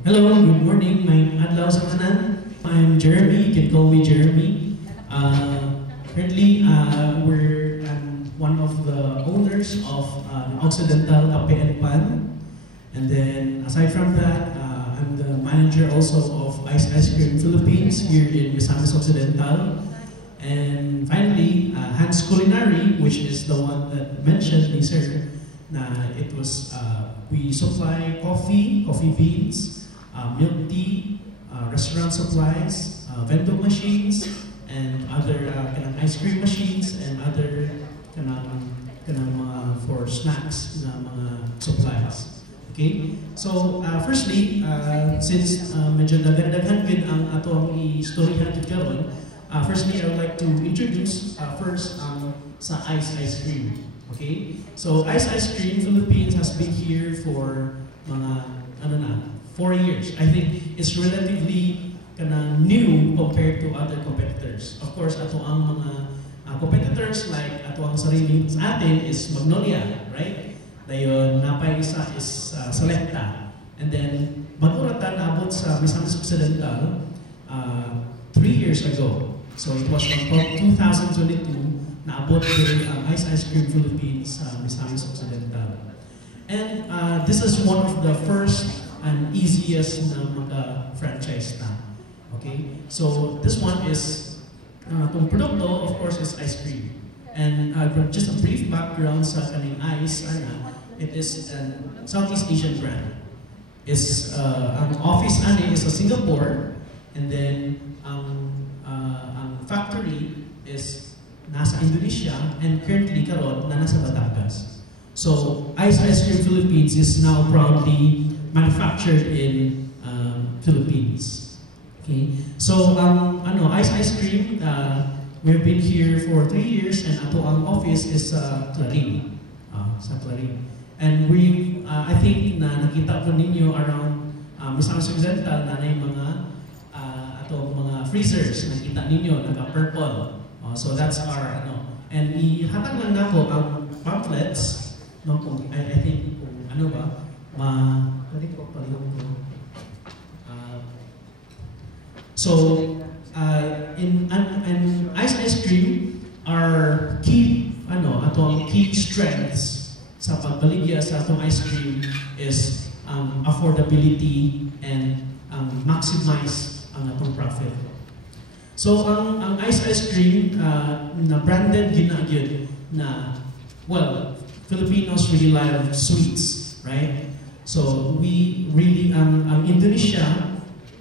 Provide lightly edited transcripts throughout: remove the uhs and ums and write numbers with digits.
Hello, good morning. My adlaw sa tanan. I'm Jeremy. You can call me Jeremy. Currently, we're one of the owners of Occidental Cafe and Pan. And then, aside from that, I'm the manager also of Ice Cream Philippines here in Misamis Occidental. And finally, Hans Culinary, which is the one that mentioned me, sir, na it was, we supply coffee beans, milk tea, restaurant supplies, vending machines, and other ice cream machines, and other for snacks na mga supplies. Okay? So, firstly, since medyo nagdaghan gid ang atong istoryahan karon, firstly, I would like to introduce first sa ice cream. Okay? So, ice cream Philippines has been here for mga 4 years. I think it's relatively new compared to other competitors. Of course, ato ang mga competitors like ato ang sarili sa atin is Magnolia, right? Dayon napay isa is Selecta. And then Magurata naabot sa Misamis Occidental 3 years ago. So it was from 2022 naabot din ang Ice Cream Philippines sa Misamis Occidental. And this is one of the first and easiest na mag-franchise na. Okay? So, this one is, itong produkto, of course, is ice cream. And just a brief background sa kaning ice, it is a Southeast Asian brand. Ang office is sa Singapore, and then ang factory is nasa Indonesia, and currently karon na nasa Batangas. So, Ice Cream Philippines is now proudly manufactured in Philippines. Okay, so Ice Cream, we've been here for 3 years, and ato ang office is Clarin, sa Clarin. And I think na nakita po ninyo around Misamis Occidental na mga ato mga freezers nakita ninyo naka-purple. So that's our and ihatag lang nako ang pamphlets, no, kung I think kung in ice cream, our key key strengths sa pagbaligya sa atong ice cream is affordability and maximize ang atong profit. So ang ice cream na branded ginagyod na Filipinos really love sweets, right? So we really, Indonesia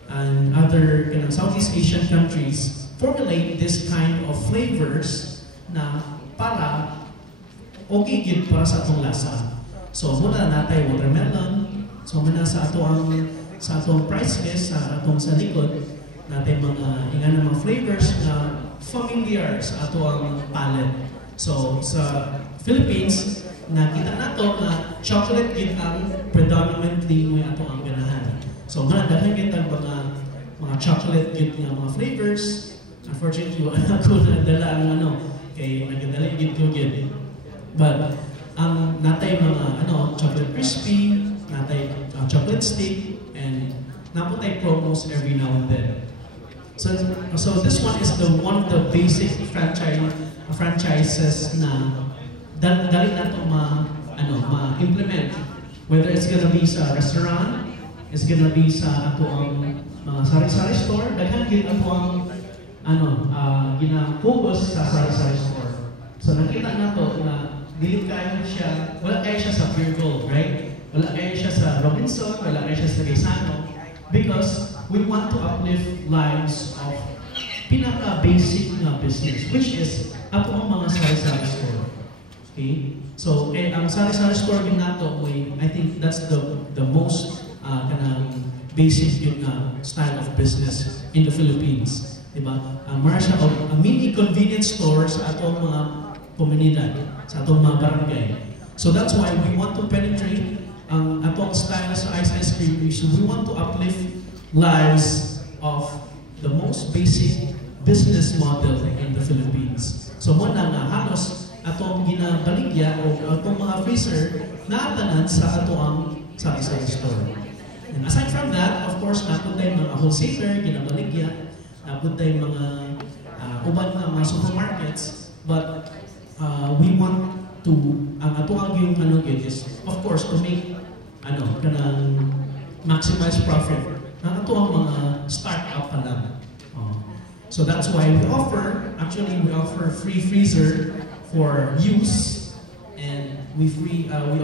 and other Southeast Asian countries formulate this kind of flavors na para okay gid para sa atong lasa. So muna natay watermelon, so muna sa atong price list sa likod natay mga flavors na familiar sa atong palate. So sa Philippines, nakita nato na chocolate gid ang predominantly mo ato ang ganahan. So daghan gid ang mga chocolate gid nga mga flavors. Unfortunately, wala ko nadala ang kay nagadala gid ko gid. But natay mga chocolate crispy, natay chocolate stick, and naputay promos every now and then. So this one is one of the basic franchises na dali na ito ma-implement. Whether it's gonna be sa restaurant, it's gonna be sa ato ang mga sari-sari store, daghan gid ato ang gina-focus sa sari-sari store. So nakita nato na dili kayo siya, wala kayo siya sa Pure Gold, right? Wala kayo siya sa Robinson, wala kayo siya sa Gaisano, because we want to uplift lives of pinaka-basic na business, which is ato ang mga sari-sari store. Okay? So, ang sari-sari store din nato, I think that's the most basic style of business in the Philippines. Diba? Mara siya mini convenience store sa atong mga komunidad, sa atong mga barangay. So that's why we want to penetrate ang atong style sa ice cream. So we want to uplift lives of the most basic business model in the Philippines. So muna nga halos atong ginabaligya o atong mga freezer na tanan sa ato ang sari-sari store. And aside from that, of course, napod tayo mga wholesaler, ginabaligya, napod tayo mga uban na mga supermarkets, but we want to, ang atuang yung ano yun is, of course, to make, kanang maximize profit. Ang atuang mga start-up pa lang. So that's why we offer free freezer for use, and we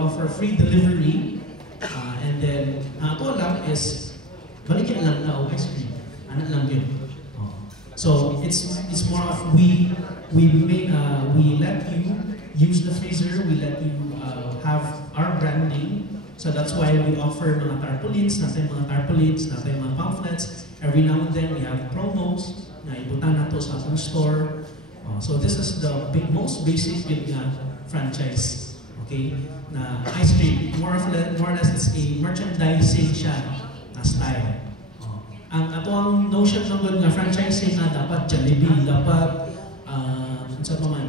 offer free delivery, and then ato lang is baligyan lang na ice cream, ano lang yun. So it's more of we let you use the freezer, we let you have our branding. So that's why we offer mga tarpaulins, natin mga pamphlets. Every now and then we have promos na ibutan nato sa atong store. So this is the most basic franchise. Okay? Na ice cream, more or less it's a merchandising siya na style. Ang atong notion ng good nga franchising na dapat Jollibee, dapat mga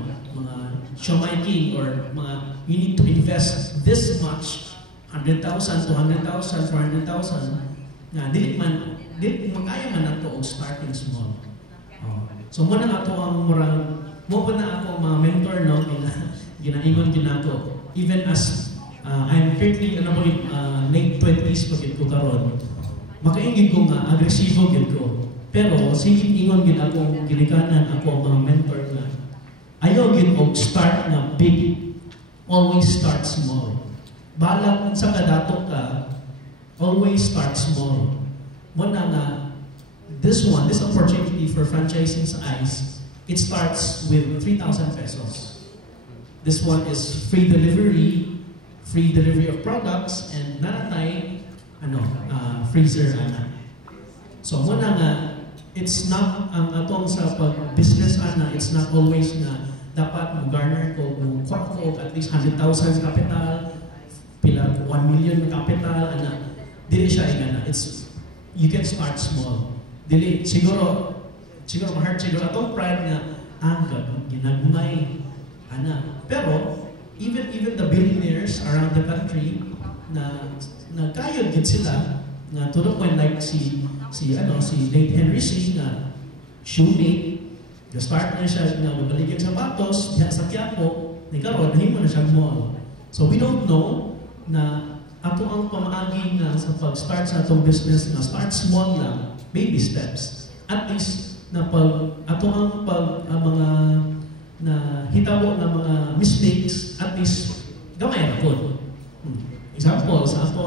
Siomai King, or mga you need to invest this much, 100,000, 200,000, 400,000, nga dili magkaya man nato og starting small. So mo na ato ang mo pa na ako mga mentor no ginaingon ginako, even as I'm currently late 20s pa gid ko karon, makaingid ko nga agresibo gid ko, pero sige ingon gid ako ginikanan ako ang mga mentor na ayaw gid og start na big, always start small. Balak sa kadato ka, always start small. Mo na nga this opportunity for franchising sa ICE, it starts with 3,000 pesos. This one is free delivery of products, and nanatay freezer ana. So muna nga, it's not ang atong sa pag-business ana, it's not always na dapat mo-garner ko at least 100,000 capital, pila 1 million capital ana. Dili siya ingana. You can start small. Dili siguro ma-hurt siguro atong pride nga ginagmay ana. Pero even the billionaires around the country na nagkayod gid sila na to the point like si late Henry C na shoemate, start na siya na mabaligyan sa batos diha sa Quiapo, ni karon nahimo na siya mall. So we don't know na ato ang pamaagi na sa pag-start sa atong business na start small lang, baby steps. At least na ato ang mga na hitabo na mga mistakes, at least gamay ra pod. Example sa ato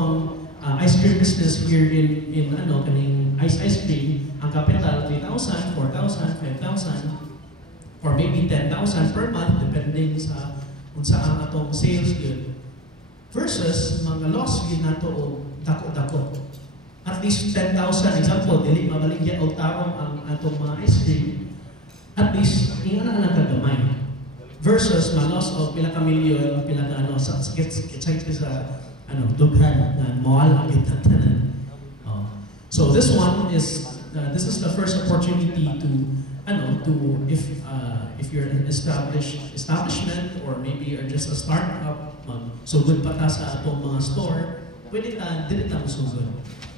ang ice cream business here in kaning ice cream, ang capital 3,000, 4,000, 5,000 or maybe 10,000 per month depending sa unsa ang atong sales yun. Versus mga loss yun nato o dako-dako. At least 10,000, example, dili mabaligyan o tarong ang atong mga ice cream, at least inga na nagkagamay. Versus ma-loss o pila ka milyon, pila ka sa dughan na mawala ang tanan. So this one is this is the first opportunity to if you're an establishment or maybe you're just a startup, sugod pa ta sa atong mga store, pwede dili ta musugod.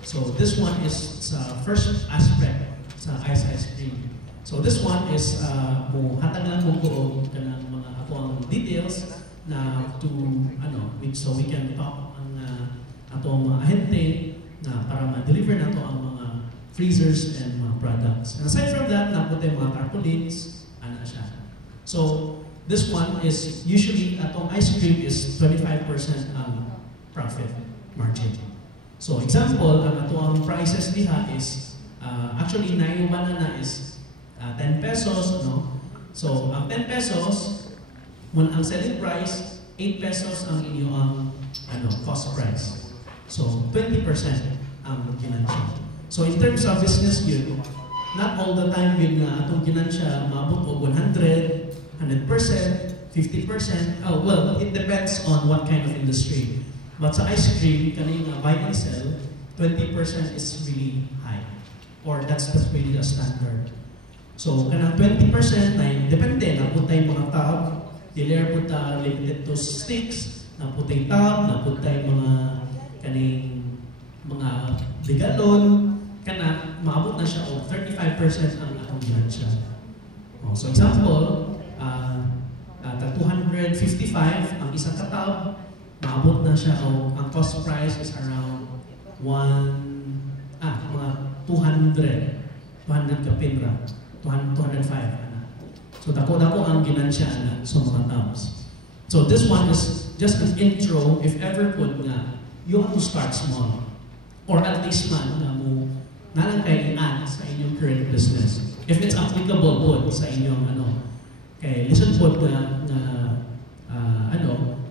So this one is sa first aspect sa ice cream. So this one is hatag lang ko kanang mga atong details na so we can talk ang atong mga ahente na para ma-deliver nato ang mga freezers and mga products. And aside from that, napot yung mga tarpaulins, ana siya. So this one is usually atong ice cream is 25% profit margin. So example, ang atong prices diha is actually naiuban na is 10 pesos, no? So ang 10 pesos, ang selling price, 8 pesos ang inyong cost price. So 20% ang ginansya. So in terms of business yun, not all the time yun nga atong ginansya maabot og 100%, 50%. Oh well, it depends on what kind of industry. But sa ice cream, kanina buy and sell, 20% is really high. Or that's really the standard. So kanang 20% na depende na putay mga tab, dealer puta limited to sticks, na putay tab, na putay mga kaning mga bigalon, kana maabot na siya og 35% ang akong ginansya. So example, tag 255 ang isang katab, maabot na siya o ang cost price is around mga 200 ka pinra, 205. So dako-dako ang ginansya na sa mga tabs. So this one is just an intro if ever pud nga you have to start small or at least man na mo nalang kay i-add sa inyong current business. If it's applicable po sa inyong kay listen po na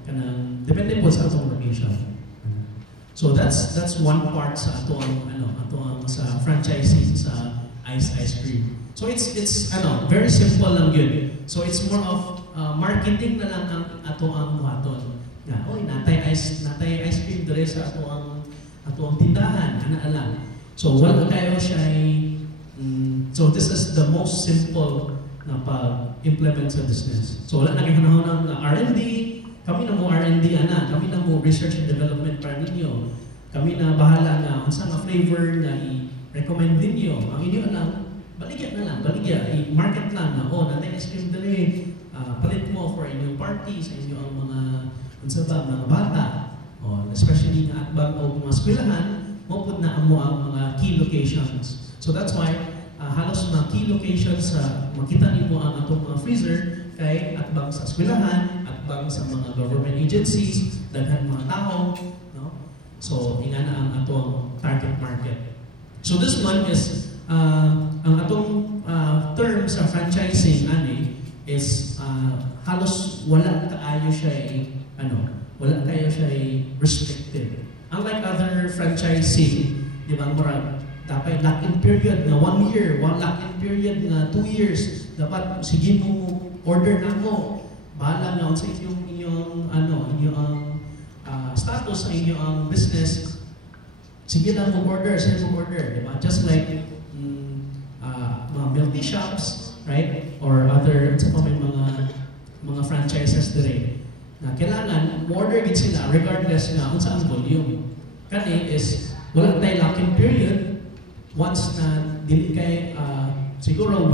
kanang depende po sa atong location. So that's one part sa atong sa franchising sa ice cream. So it's very simple lang yun. So it's more of marketing na lang ang buhaton. Na natay ice cream dire sa ato ang tindahan ana lang. So wala kayo siya so this is the most simple na pag-implement sa business. So wala na kayo panahon ng R&D, kami na mo R&D kami na mo research and development para ninyo. Kami na bahala nga unsa nga flavor na i-recommend ninyo. Ang inyo lang baligya na lang, i-market lang na natay ice cream dali. Palit mo for inyong party sa inyo ang mga bata. Especially nga atbang o mga eskwelahan, mapod na amo ang mga key locations. So that's why halos mga key locations makita niyo ang atong mga freezer kay atbang sa eskwelahan, atbang sa mga government agencies, daghan mga tao, no? So ingana ang atong target market. So this one is ang atong term sa franchising is halos wala kaayo siya wala kayo siya restricted. Unlike other franchising, di ba, dapat lock-in period na 1 year, lock-in period na 2 years, dapat sige mo order na mo. Bahala na sa inyong status sa inyong business. Sige lang mo order, di ba? Just like mga milk tea shops, right? Or other mga franchises dire na kailangan order gid sila regardless nga unsa ang volume. Kani is wala tay lock-in period. Once na dili kay siguro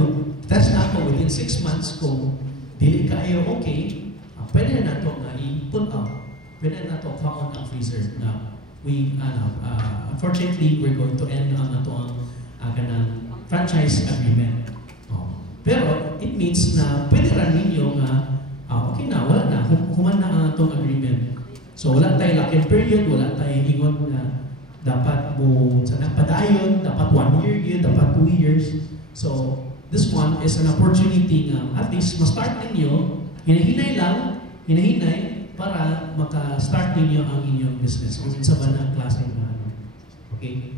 test na ako within 6 months kung dili kayo okay, pwede na nato nga i-put out. Pwede na nato pa-on ang freezer na unfortunately we're going to end ang kanang franchise agreement. Pero it means na pwede ra ninyo nga okay na, wala na, human na ang atong agreement. So wala tayo lock-in period, wala tayo ingon na dapat mo sa nagpadayon, dapat 1 year yun, dapat 2 years. So this one is an opportunity nga at least ma-start ninyo, hinahinay para maka-start ninyo ang inyong business. Kung sa ba na klase na okay?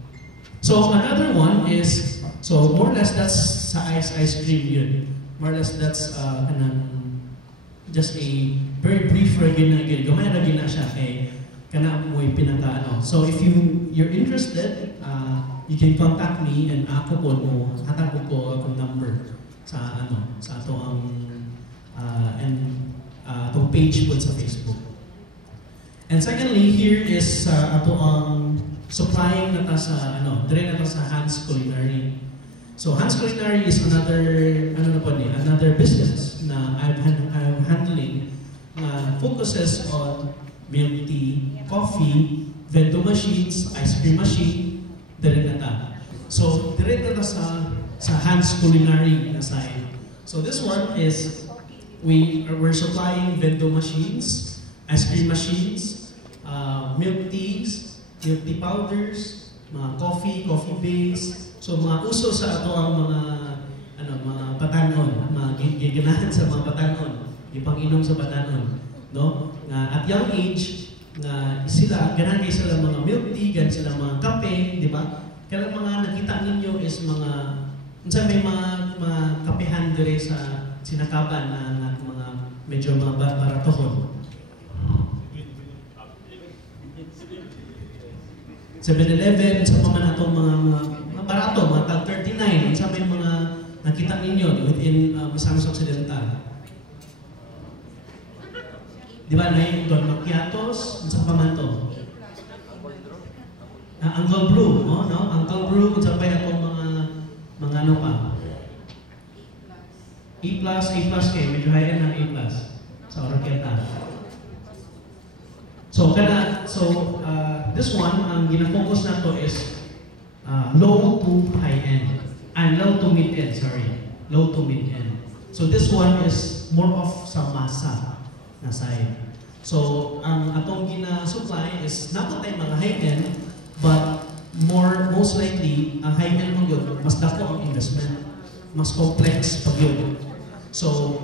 So another one is, so more or less that's sa ice cream yun. More or less that's just a very brief gamay ra gina siya kay kana mo pinaka So if you're interested, you can contact me and ako po mo hatag ko akong number sa ato ang atong page po sa Facebook. And secondly, here is ato ang supplying nata sa dire nata sa Hans Culinary. So Hans Culinary is another business na I'm handling focuses on milk tea, coffee, vendo machines, ice cream machine, dire nata. So dire nata sa Hans Culinary na side. So this one is we're supplying vendo machines, ice cream machines, milk teas, milk tea powders, mga coffee base. So mga uso sa ato ang mga batanon, mga giganahan sa mga batanon, ipang-inom sa batanon, no? At young age na ganahan kay sila mga milk tea, gan sila mga kape, di ba? Kaya mga nakita ninyo is may mga kapehan dire sa sinakaban na mga medyo mga baratohon. 7-Eleven, sa mga natong mga barato, mga tag 39, sa may mga nakita ninyo within Misamis Occidental. Di ba na yung Don Macchiatos? Sa pa man to? Ha? Uncle Brew, no? Uncle Brew, kung sabay akong mga ano pa. A+, kayo, medyo high-end ng A+. Sa Oroqueta. So, this one, ang ginafocus na to is low to high-end. And low to mid-end, sorry. Low to mid-end. So, this one is more of sa masa na side. So, ang atong gina-supply is nato tayo mga high-end, but most likely, ang high-end mo yun, mas dako ang investment. Mas complex pag yun. So,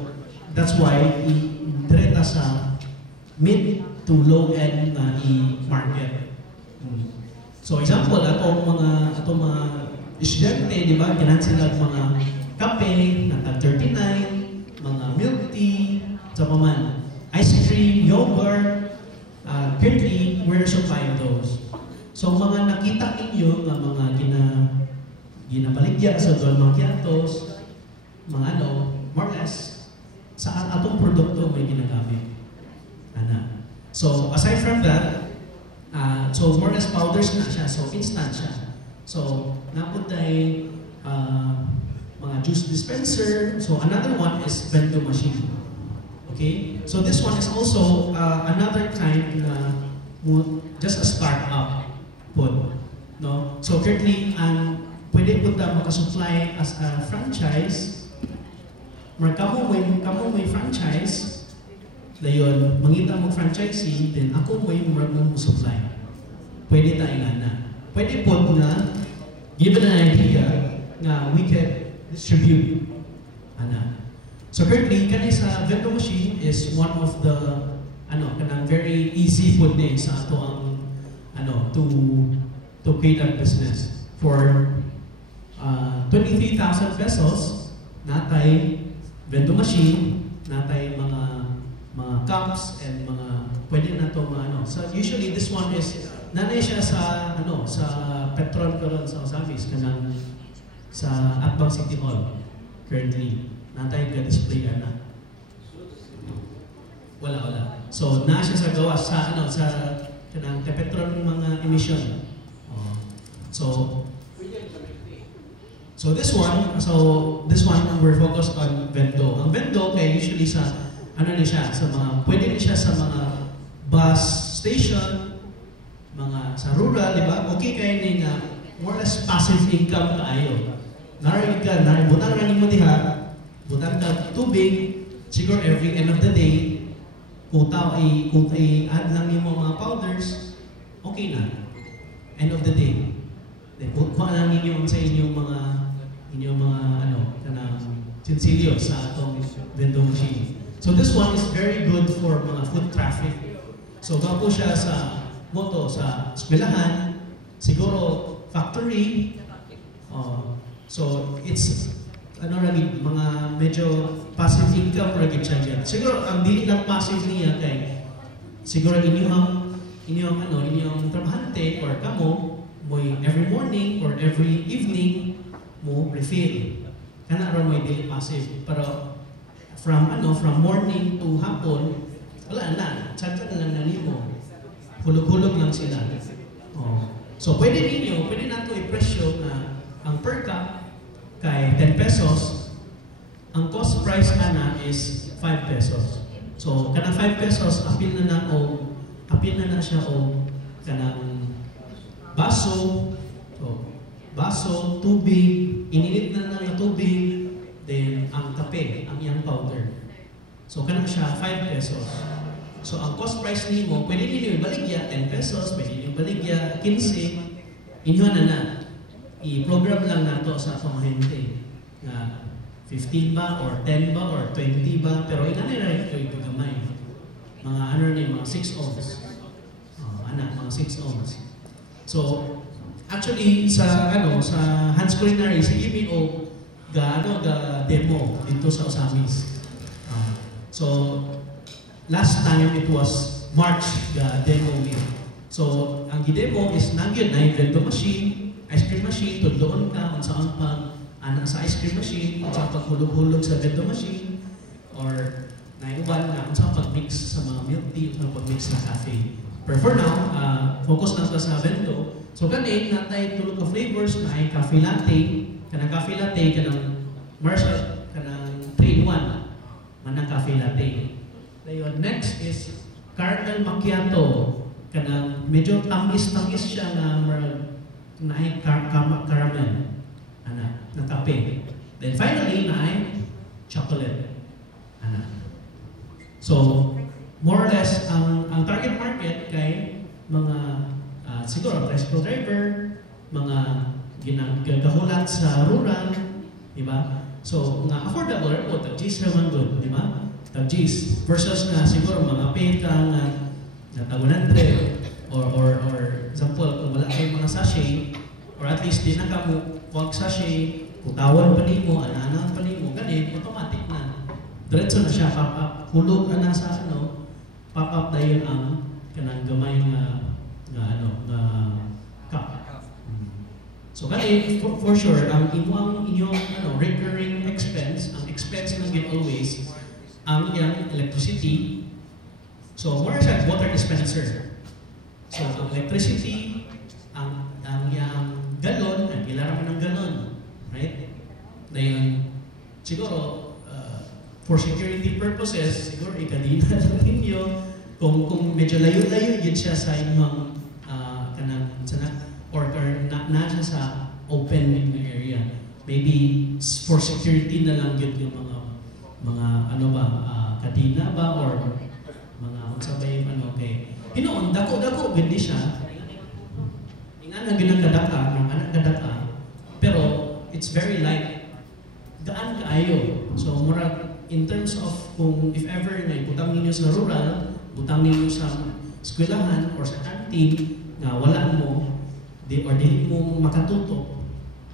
that's why i-direta sa mid to low end na i-market. So, example, atong mga estudyante, di ba, ganahan sila mga kape, na tag 39, mga milk tea, sa paman, ice cream, yogurt, currently, we're supplying those. So, mga nakita ninyo na mga ginabaligya sa Don Macchiatos, mga more or less, sa atong produkto may ginagamit. So, aside from that, so more or less powders na siya, so instant siya. So, napod tayo mga juice dispenser. So, another one is vendo machine. Okay? So, this one is also another kind na just a start-up pod. No? So, currently, pwede po na makasupply as a franchise. Kamo may franchise, dayon, mangita mo franchisee, then ako may supply. Pwede tayo na. Pwede po na, given an idea, na we can distribute. So currently, kanay sa vendo machine is one of the, kanang very easy po din sa ato ang, to create a business. For 23,000 pesos, natay vendo machine, natay mga cups and mga pwede na to mga So usually this one is nanay siya sa sa Petron karon sa Osamis kanang sa Atbang City Hall currently. Natay ga display ana. Wala. So na siya sa gawas sa sa kanang Petron mga emission. So this one we're focused on vendo. Ang vendo kay usually sa siya sa mga pwede ni siya sa mga bus station, mga sa rural, di ba? Okay kay ni nga more or less passive income kaayo. Butang ra nimo diha, butang ka tubig, siguro every end of the day, kung add lang nimo mga powders, okay na. End of the day. Then kuha lang ninyo sa inyong mga kanang sinsilyo sa atong vendo machine. So this one is very good for mga foot traffic. So gapo siya sa sa eskwelahan, siguro factory. So it's mga medyo passive income ra gid siya. Siguro ang dili lang passive niya kay siguro inyong trabahante or kamo mo every morning or every evening mo refill. Kana ra mo dili passive pero from morning to hapon wala na, chat na lang na nimo. Hulog-hulog lang sila. So pwede nato i-presyo na ang per cup kay 10 pesos, ang cost price ana is 5 pesos. So kanang 5 pesos apil na siya o kanang baso, tubig, ininit na ng tubig, then ang kape, ang iyang powder. So kanang siya 5 pesos. So ang cost price nimo, pwede niyo ibaligya 10 pesos, pwede niyo ibaligya 15, inyo na. I-program lang nato sa pamahente na 15 ba or 10 ba or 20 ba, pero inanira ito gamay. Mga 6 ohms. Mga 6 ohms. So actually sa Hans Culinary, sige mi ga demo dito sa Osamis. So last time it was March ga demo mi. So ang gidemo is nangyod na yung vendo machine, ice cream machine, tudloon ka kung saan pag sa ice cream machine, kung saan paghulog-hulog sa vendo machine, or naiuban na kung saan pag-mix sa mga milk tea, kung saan pag-mix sa cafe. Pero for now, focus lang sa bento. So kani natay tulog ka flavors na ay coffee latte, kanang coffee latte kanang Marshall kanang 3-in-1 manang coffee latte. Dayon next is caramel macchiato, kanang medyo tamis-tamis siya na naay caramel na kape. Then finally naay chocolate. So more or less ang target market kay mga siguro tricycle driver, mga ginagahulat sa rural, di ba? So nga affordable po, tag-G's naman good, di ba? Tag-G's versus na siguro mga pay ka na tag 100 or example kung wala kayong mga sachet or at least di na ka mo wag sachet, kutawan pa nimo, ana-ana pa nimo, ganit automatic na. Diretso na siya pop-up, hulog na sa pop-up dahil ang kanang gamay nga cup. So kani for sure ang inyong recurring expense, ang expense ng gin always ang yang electricity. So more siya water dispenser. So ang electricity, ang yang galon, ang ilara man ng galon, right? Dayon siguro for security purposes, siguro ikadina lang ninyo kung medyo layo-layo yun siya sa inyong or na siya sa open area. Maybe for security na lang yun yung mga kadina ba or mga unsabay kay hinoon dako gindi siya. Ingan na ginagkadaka, ng anak kadaka, pero it's very light. Gaan kaayo. So murag in terms of kung if ever na butang ninyo sa rural, butang ninyo sa eskwelahan or sa canteen nga wala mo or dili mo makatuto,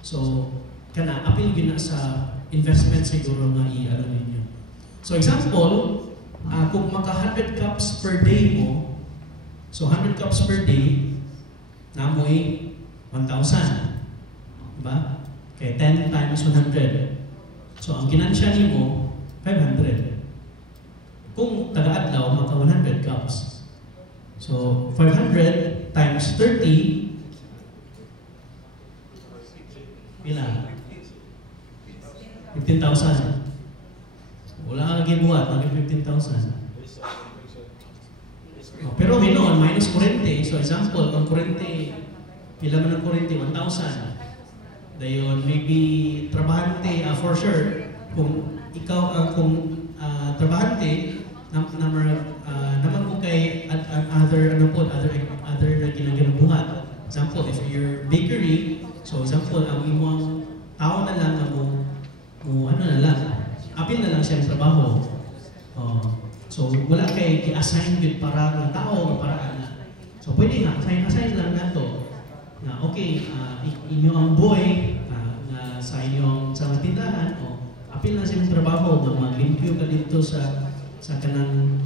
so kana apil gyud na sa investment siguro nga i-ano ninyo. So example, kung maka 100 cups per day mo, so 100 cups per day namoy 1,000, diba? Okay, 10 times 100. So ang ginansya nimo 500. Kung taga-adlaw maka 100 cups. So 500 times 30 pila? 15,000. Wala kang gibuhat, maging 15,000. Pero hinoon, minus kurente. So example, ang kurente, pila man ang kurente? 1,000. Dayon, maybe trabahante, for sure, kung ikaw, trabahante, naman po kay other na ginagabuhat. Example, if you're bakery, so example, ang imong tao na lang apil na lang siya ng trabaho. So wala kay i-assign yun para ng tao, para so pwede nga, assign lang na to. Na okay, inyo ang boy, na sa inyong sa tindahan, apil na siya ng trabaho, maglimpyo ka dito sa kanang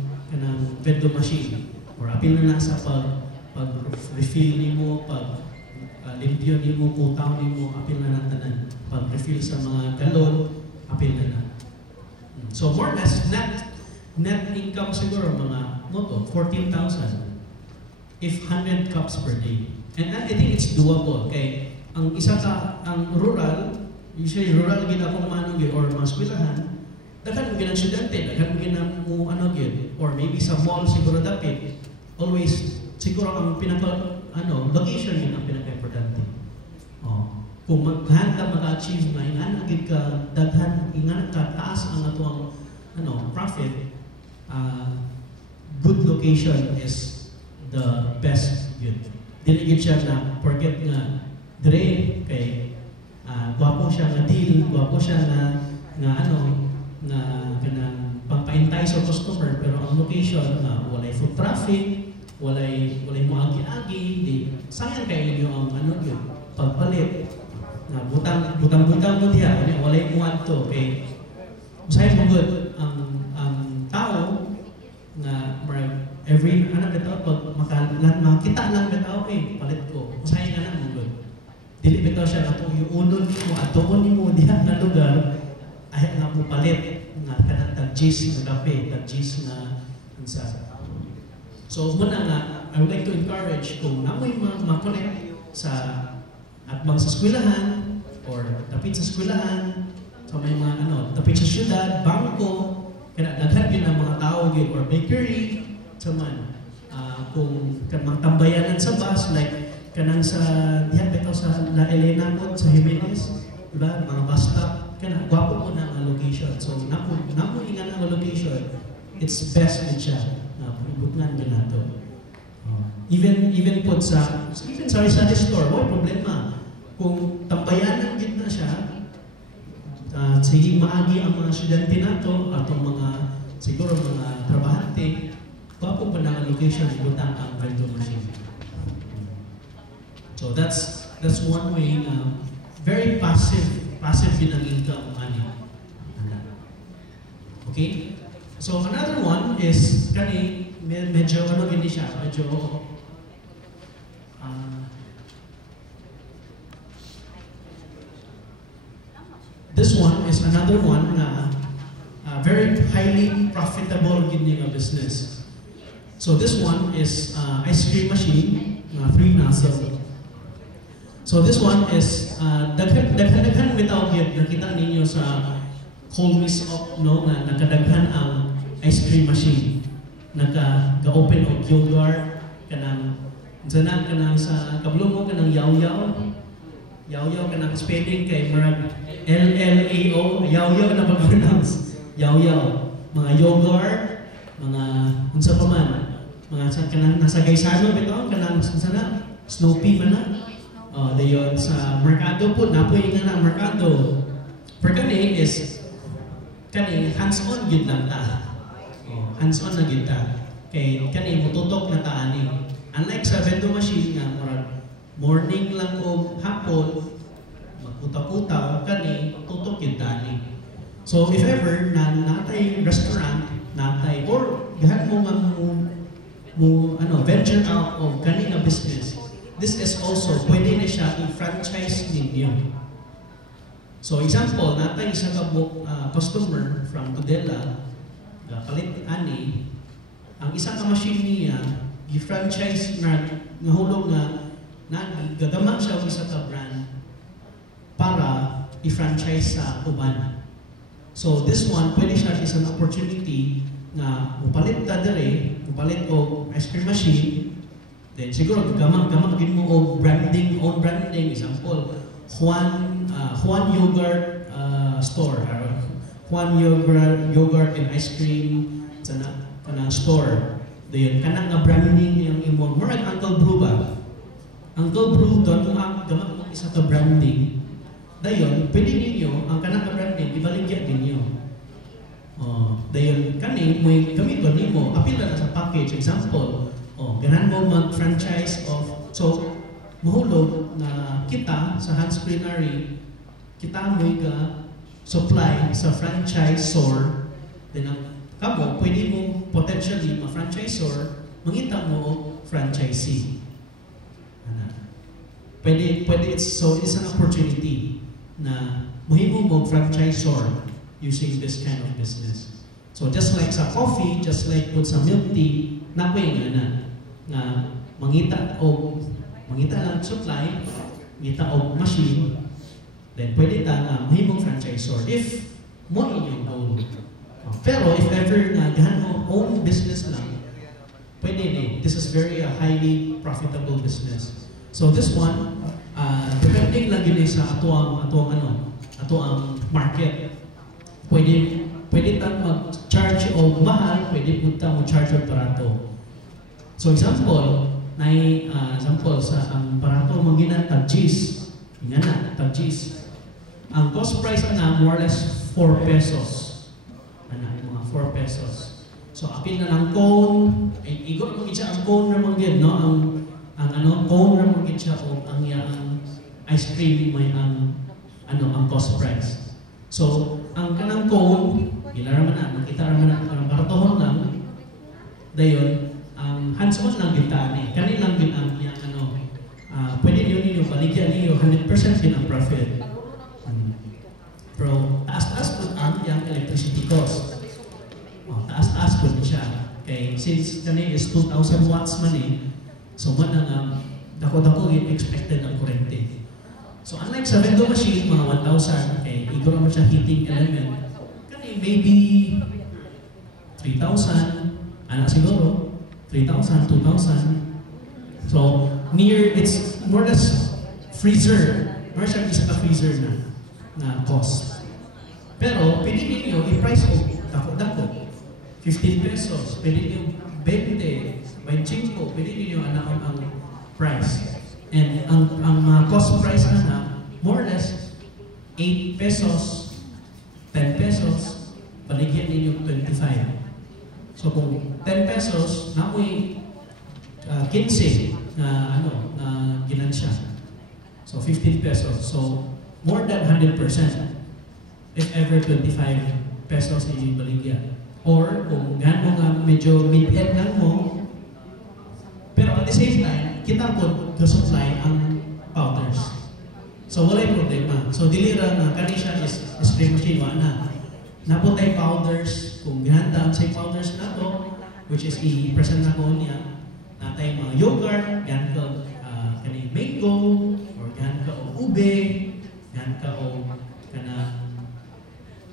vending machine. Or apil na sa pag-refill nimo, limpyo nimo, kutaw nimo, apil na ng tanan. Pag-refill sa mga galon, apil na. So more or less, net income siguro mga 14,000 if 100 cups per day. And I think it's doable. Okay, ang rural, usually rural gid akong manong or mga eskwelahan, daghan mo ginang estudyante, daghan mo ginang or maybe sa mall siguro dapit. Always siguro ang location yun ang pinaka-importante. Kung maghan ka maka-achieve na ingan agad ka daghan, ingan ka taas ang atuang profit, good location is the best yun. Dili gid siya na forget nga dire kay gwapo siya nga deal, gwapo siya nga kanang pampaintay sa customer, pero ang location na walay foot traffic, walay mo agi-agi, di sayang kay inyo ang yun, pagpalit na butang mo diha, walay mo adto kay usahay mo good ang tao na every pag makita lang bitaw palit ko, usahay nga lang mo good. Dili bitaw siya atong iunod mo atoon nimo diha na lugar ay nga mo palit nga kanang tag-G's na kape, tag-G's na unsa. So muna nga, I would like to encourage kung namoy ma-connect sa atbang sa eskwelahan or tapit sa eskwelahan, sa may mga tapit sa syudad, bangko, kaya daghan yun ang mga tao yun, or bakery, sa man. Kung kanang tambayanan sa bus, like kanang sa diyan bitaw sa La Elena mo, sa Jimenez, diba? Mga bus stop, kanang gwapo mo na ang location. So napo ingan ang location, it's best din siya. Ibutnan din nato. Even po sa sari-sari store, wala problema. Kung tambayanan din na siya, sige maagi ang mga estudyante nato at ang mga siguro mga trabahante, gwapo pa na ang location, ibutang ang vending machine. So that's one way na very passive din ang income ani. Okay? So another one is kani medyo gini siya, medyo this one is another one na very highly profitable gini nga business. So this one is ice cream machine, free nozzle. So this one is daghan bitaw gyud nakita ninyo sa Cold Miss Up no nga nakadaghan ang ice cream machine. Naka-open og yogurt kanang kanang sa kablo mo kanang yaw-yaw kanang spelling kay marag LLAO yaw-yaw na pag-pronounce yaw-yaw mga yogurt mga unsa pa man mga kanang nasa gaysano bitaw kanang sana Snoopy man na dayon sa merkado po napoy nga na merkado for kani is kani hands-on gyud lang ta. Hands-on na gyud ta. Kay kani mututok na ta ani. Unlike sa vending machine nga murag morning lang o hapon magputa-puta kani tutok gyud ta ani. So if ever na natay restaurant natay or gahan mo nga venture out of kani nga business, this is also pwede na siya i-franchise ninyo. So example, natay isa ka customer from Tudela, palit ani, ang isa ka machine niya, i-franchise na hulog nga gagama siya og isa ka brand para i-franchise sa uban. So this one, pwede siya is an opportunity na mupalit ta dire, mupalit og ice cream machine, then siguro gamang din mo og branding, own branding, example, Juan Yogurt store, Juan Yogurt and ice cream kanang store. Dayon kanang nga branding yung imong murag Uncle Brew ba? Uncle Brew doon gamang mo isa ka branding. Dayon pwede ninyo ang kanang nga branding ibaligya ninyo. Dayon kani mo gamiton nimo apil na sa package, example. Ganan mo mag-franchise of mahulog na kita sa Hans Culinary, kita mo supply sa franchisor, then ang kamo, pwede mo potentially ma-franchisor, mangita mo o franchisee. Pwede, it's an opportunity na muhimo mo franchisor using this kind of business. So just like sa coffee, just like po sa milk tea, napay nga mangita lang supply, mangita o machine, then pwede ta nga mahimong franchisor if mo inyong goal. Pero if ever na gahan mo own business lang, pwede din. This is very highly profitable business. So this one, depending lang yun sa ato ang market. Pwede ta mag-charge o mahal, pwede po ta mag-charge o barato. So example sa ang barato mangina tag-cheese. Nga na, tag-cheese. Ang cost price na more or less 4 pesos. Mga 4 pesos. So apil na ng cone, igot mo siya ang cone na manggid, no? Ang cone na manggid siya o ang ice cream may ang cost price. So ang kanang cone, ilaraman na, makita raman na ang baratohon lang. Dayon, hands-on lang kita ni. Kani lang din ang pwede ninyo baligyan ninyo 100% din ang profit. Pero taas-taas po ang electricity cost. Taas-taas po siya. Okay, since kani is 2,000 2,000 watts man eh. So man ang dako-dako expected ang kurente. So unlike sa vending machine, mga 1,000, okay, iguro mo siya heating element. Kani maybe 3,000, ana siguro, 3,000, 2,000. So near, it's more or less freezer. More siya isa ka freezer na cost. Pero pwede ninyo i-price o dako-dako. 15 pesos, pwede ninyo 20, 25, pwede ninyo anaon ang price. And ang cost price na more or less 8 pesos, 10 pesos, baligyan ninyo 25. So kung 10 pesos, namoy 15 na ginansya. So 15 pesos. So more than 100%. If ever 25 pesos yung baligyan. Or kung gano'n nga medyo mid-end lang mo, pero at the same time, kita po supply ang powders. So wala yung problema. So dilira na kani siya is spray machine na naputay powders, kung gihanda sa powders na to, which is i-present na ko niya, natay mga yogurt, gan ka kani mango, or gan ka o ube, gan ka o kana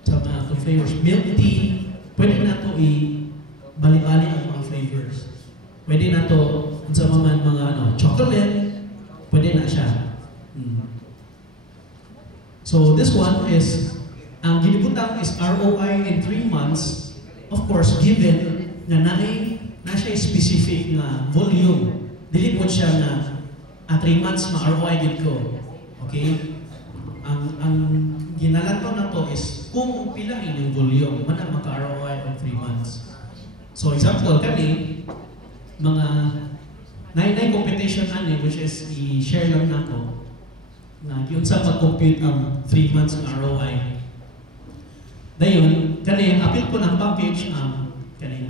sa mga flavors, milk tea, pwede na to i-bali-bali ang mga flavors. Pwede na to sa mga chocolate, pwede na siya. So this one is, ang ginibutang is ROI in 3 months, of course, given na siya specific na volume. Dili po siya na 3 months ma-ROI din ko. Okay? Ang ginalato na to is kung pila inyong volume, mana maka-ROI of 3 months. So example, kami, mga nainay competition ani, which is i-share lang nako na yun sa pag-compute ang 3 months ng ROI. Dayon, kani apil ko ng package kaning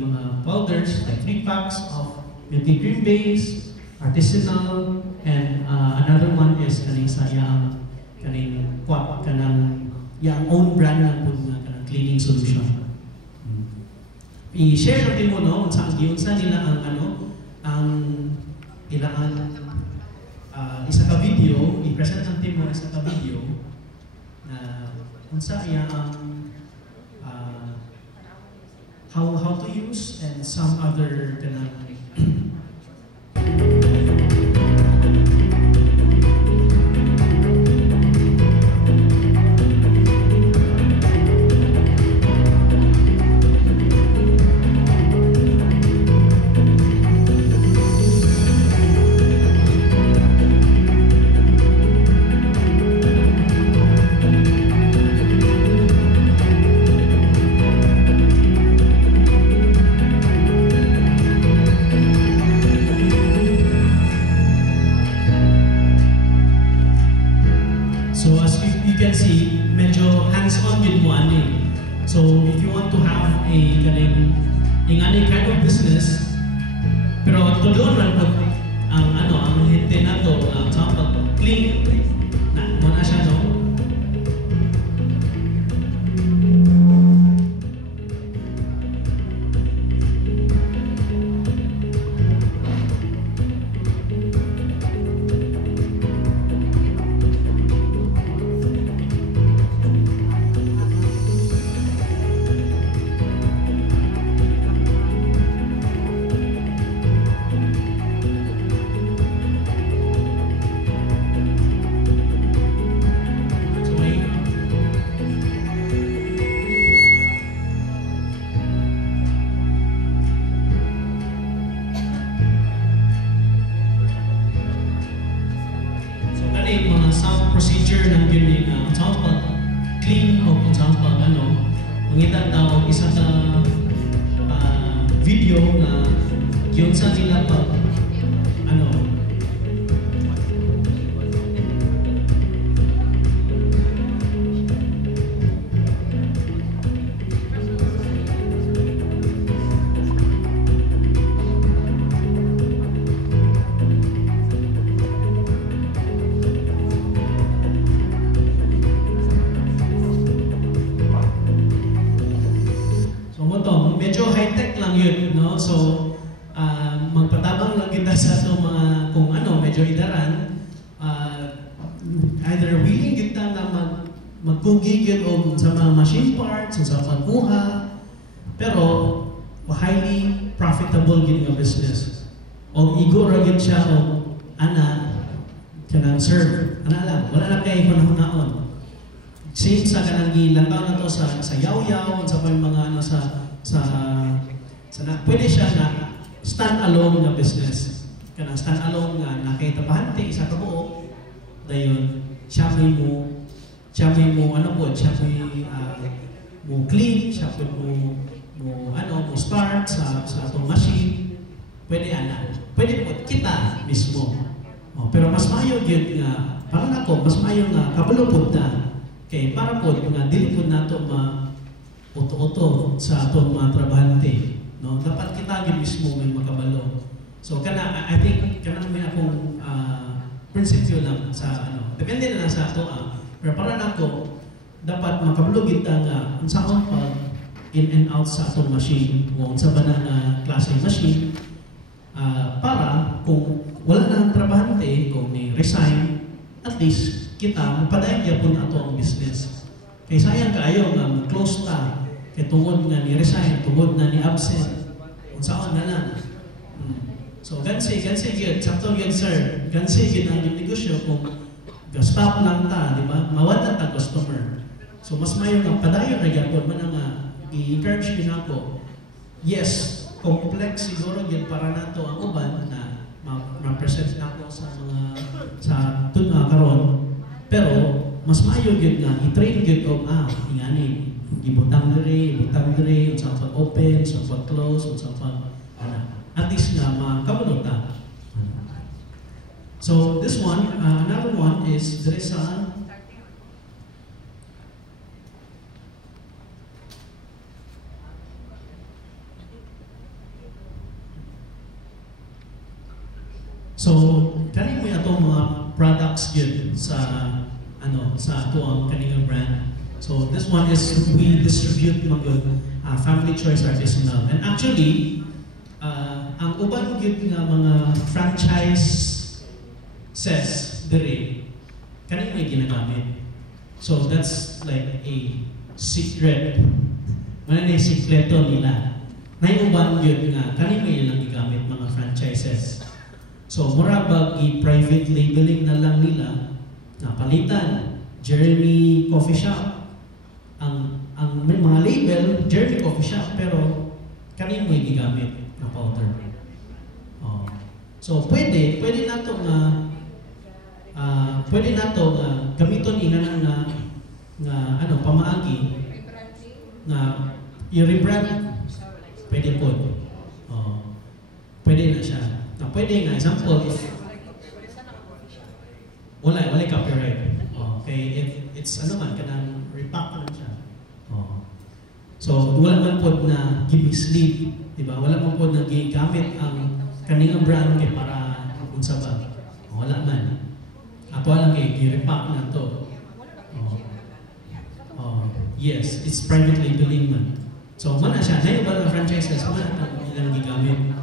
mga powders like 3 packs of milky cream base, artisanal, and another one is kaning sa kaning kwap kanang yang own brand lang pud nga kanang cleaning solution. I-share natin mo no sa nila ang ilaan isa ka video, i-present natin mo isa ka video na kung sa iya ang how to use and some other so as you can see, medyo hands-on din mo ani. So if you want to have any kind of business, pero doon man po ang hinte na to, sa pag-clean na muna siya no. Mga sound procedure ng yun sound pag-clean o kung sound mangitan daw isa sa video na yun sa nila pag medyo high-tech lang yun, no? So, magkugigil o sa mga machine parts, sa pagkuha, pero highly profitable gid nga business. O igura gid siya o ana kanang serve. Ana lang, wala na kay hunahon. Since sa kanang gilantaw na to sa yaw-yaw, sa mga ano sa pwede siya na stand-alone na business. Kanang stand-alone nga nakaitabahante isa ka buo. Dayon siya may mo ano po, siya may mo clean, siya mo start sa atong machine. Pwede po kita mismo. Pero mas maayo gyud nga para nako mas maayo nga kabalo pud ta kay para po nga dili pud nato uto-uto sa atong mga trabahante, no? Dapat kita gyud mismo may makabalo. So I think may akong prinsipyo lang sa ano. Depende na lang sa ato pero para nako dapat makabalo gid ta nga unsaon pag in and out sa atong machine o unsa ba na klase machine para kung wala na ang trabahante, kung may resign, at least kita mapadayon gyapon ato ang business. Kay sayang kaayo nga close ta kay tungod nga ni resign, tungod na ni absent. Unsaon na lang. So gansi gyud sakto gyud sir. Gansi gyud ang negosyo kung stop lang ta, di ba? Mawala ta customer. So mas mayo nga padayon ra gyapon man nga i-encourage din ako. Yes, complex siguro gyud para nato ang uban na ma-present nako sa mga karon. Pero mas maayo gyud nga i-train gyud og ingani ibutang diri unsa pag open, unsa pag close, unsa pag at least nga makabalo ta. So this one, another one is there is so kani mo atong mga products gyud sa ato ang kaning brand. So this one is we distribute mga Family Choice Artisanal. And actually ang uban gyud nga mga franchise says dire kani mo ginagamit. So that's like a secret. Manay sikreto nila. Nay uban gyud nga kani mo ilang gigamit mga franchises. So, mura bag i-private labeling na lang nila na palitan, Jeremy Coffee Shop. Ang may mga label, Jeremy Coffee Shop, pero kanino mo gigamit na powder. So, pwede na to nga gamiton ina nga pamaagi na i-rebrand. Pwede po. Pwede na siya. Na pwede nga, example, if wala copyright. Okay, if it's kanang repack lang siya. So, wala man po na gimislead, di ba? Wala man po na gigamit ang kaningang brand kay para unsa ba. Wala man. Ato lang kay gi-repack na to. Yes, it's private labeling man. So, mana siya, na yung ba franchises, mana ang ilang gigamit.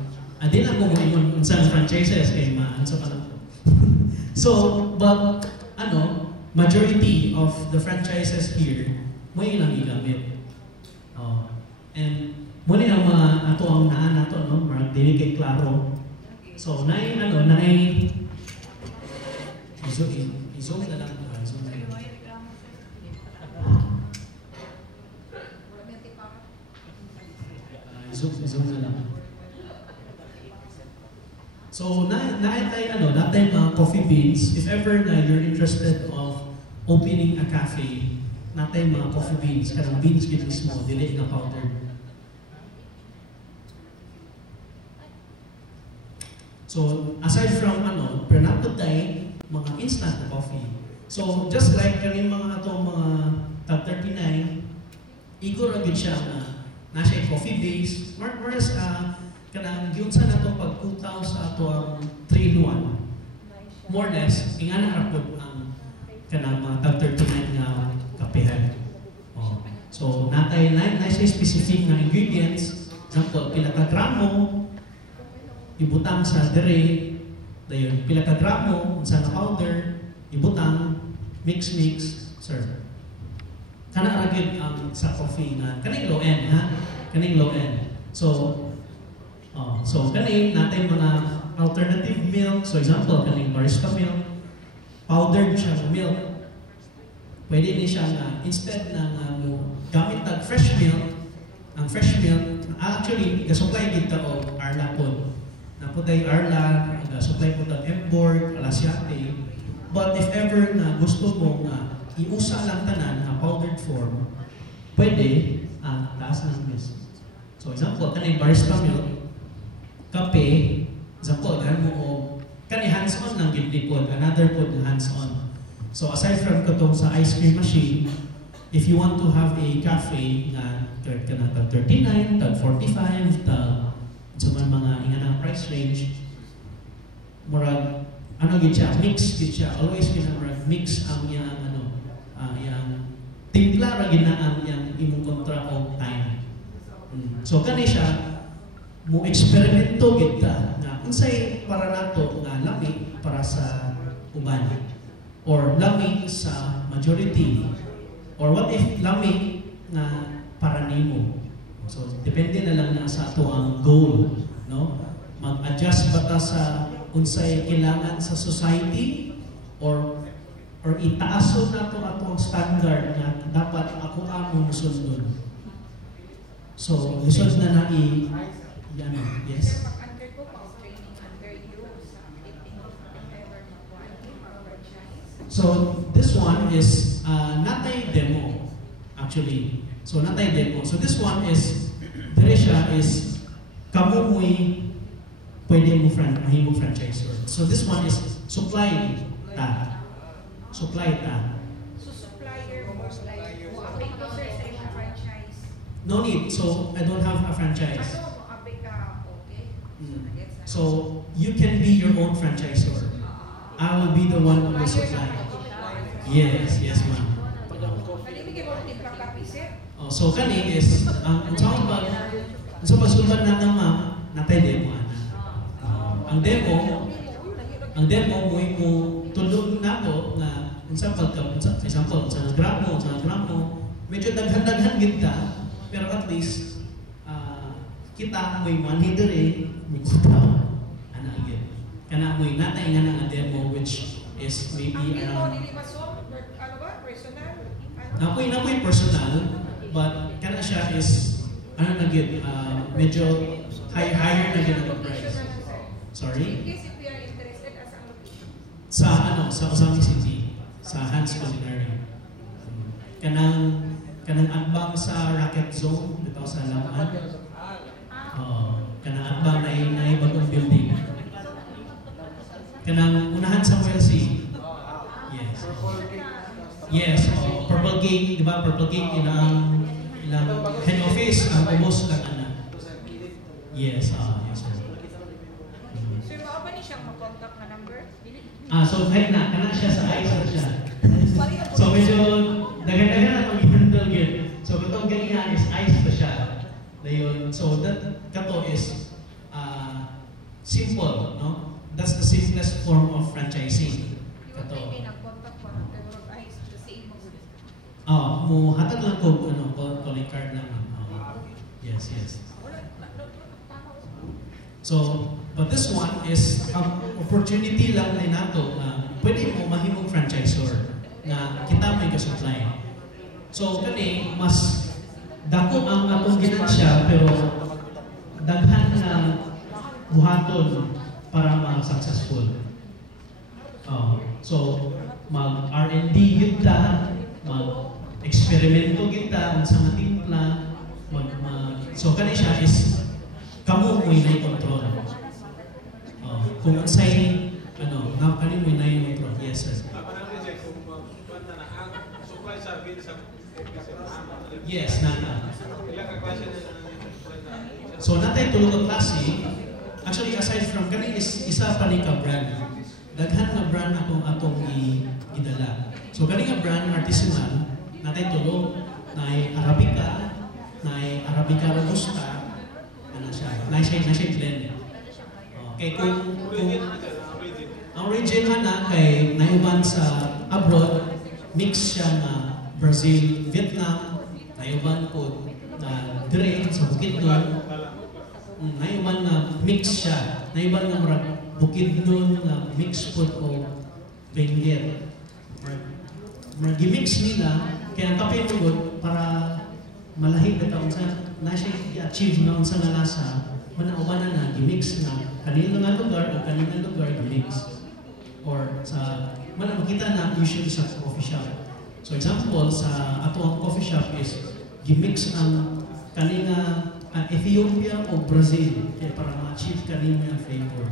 Di lang kung yung sa franchises kay maansa pa lang. So, but majority of the franchises here mo ilang gigamit. And muna ang mga ato ang naan nato marag dili kay klaro. So, nay iso na lang Zoom na lang. So, natay mga coffee beans. If ever na you're interested of opening a cafe, natay mga coffee beans. Kanang beans kit mismo, dili na powder. So, aside from pero natay mga instant coffee. So, just like kaning mga atong mga tag 39, igor agad siya na nasa coffee base. Whereas, kanang giunsa na ito pagkutaw sa ato ang 3-in-1. More or less, ingana rapod ang kanang mga tag 39 nga kapehan. So, natay specific na ingredients. Example, pila ka gramo, ibutang sa dire, dayon, pila ka gramo, sa na powder, ibutang, mix, serve. kana ragid ang sa coffee na kaning low end ha, kaning low end. So kaning natay mga alternative milk. So example kaning barista milk, powdered siya milk. Pwede ni siya nga instead na gamit tag fresh milk, ang fresh milk actually ga-supply gid ta og Arla pod. Naputay Arla, ga-supply po tag Emborg, Alasiate. But if ever na gusto mo nga iusa lang tanan na powdered form, pwede ang taas ng milk. So example kaning barista milk, kape, example dahil mo kani hands-on lang gid pod, another pod hands-on. So aside from katong sa ice cream machine, if you want to have a cafe na kana tag 39, tag 45, tag sa mga inganang price range, murag ano gid siya, mix gid siya, always murag mix ang yang yang timpla ra gid na ang yang imong kontra og time. So kani siya mo eksperimento gid ta na unsay para nato nga lami para sa uban or lami sa majority, or what if lami nga para nimo. So depende na lang na sa ato ang goal, no? Mag-adjust ba ta sa unsay kailangan sa society, or itaaso nato ato ang standard na dapat ako amo musundon. So lisod na yan, yes. So this one is natay demo actually. So natay demo. So this one is dire siya is kamo mo'y pwede mo mahimong franchisor. So this one is supply ta. Supply ta. So supplier mo like mo apik ko sir sa imong franchise. No need. So I don't have a franchise. Ano mo apik ka okay? So you can be your own franchisor. I will be the one who will supply. Yes, yes ma'am. So kani is ang unsang pagsulban na ng ma'am natay demo ana. Ang demo mo tulog nato nga unsa example sa gramo, medyo daghan gid ta, pero at least kita mo'y manhi dire mikutaw ana gyud. Kana mo'y natay nga nga demo which is maybe around napoy personal, but kana siya is ano na gyud medyo higher na gyud ang price. Sorry? In case if we are interested as a location. Sa Osami City, sa Hans Culinary. Kanang adbang sa Rocket Zone dito sa Laman. Kanang adbang na bagong building. Kanang unahan sa Welsi. Yes. Yes, Purple King, di ba? Purple King ilang head office ang ubos lang ana. Yes, yes sir. Sir, mao ba ni siyang mag-contact na number? So kahit na kana siya sa ICE na siya. So medyo dagan-dagan ang mag-handle yun. So katong ganyan is ICE pa siya. Dayon. So that kato is simple, no? That's the simplest form of franchising. Kato. Mo hatag lang ko calling card lang. Yes, yes. So, but this one is opportunity lang ni nato na pwede mo mahimong franchisor na kita may ka-supply. So, kani mas dako ang atong ginansya pero daghan na buhaton para ma-successful. So, mag-R&D yun ta, mag-eksperimento kita sa mga timpla, so kani siya is kamo mo inay control. Kung unsay kani mo inay control. Yes sir. Yes, nana. So natay tulog ang klase. Actually aside from kani is isa pa ni ka brand. Daghan nga brand atong idala. So kani nga brand artisanal natay tulog nay Arabica, nay Arabica Robusta. Nice blend. Okay, kung ang original na kay naiuban sa abroad, mix siya na Brazil, Vietnam, nayuban po na dire sa Bukidnon. Nayuban na mix siya. Nayuban na murag Bukidnon na mix po o Benguet. Mag-mix nila, kaya kape tugod para malahig na taon sa na siya i-achieve na sa nalasa, manauban na gimix na kanina nga lugar o kanina lugar gimix. Or sa, makita na usually sa coffee shop. So example, sa ato ang coffee shop is gimix ang kanina Ethiopia o Brazil kaya para ma-achieve kanina flavor.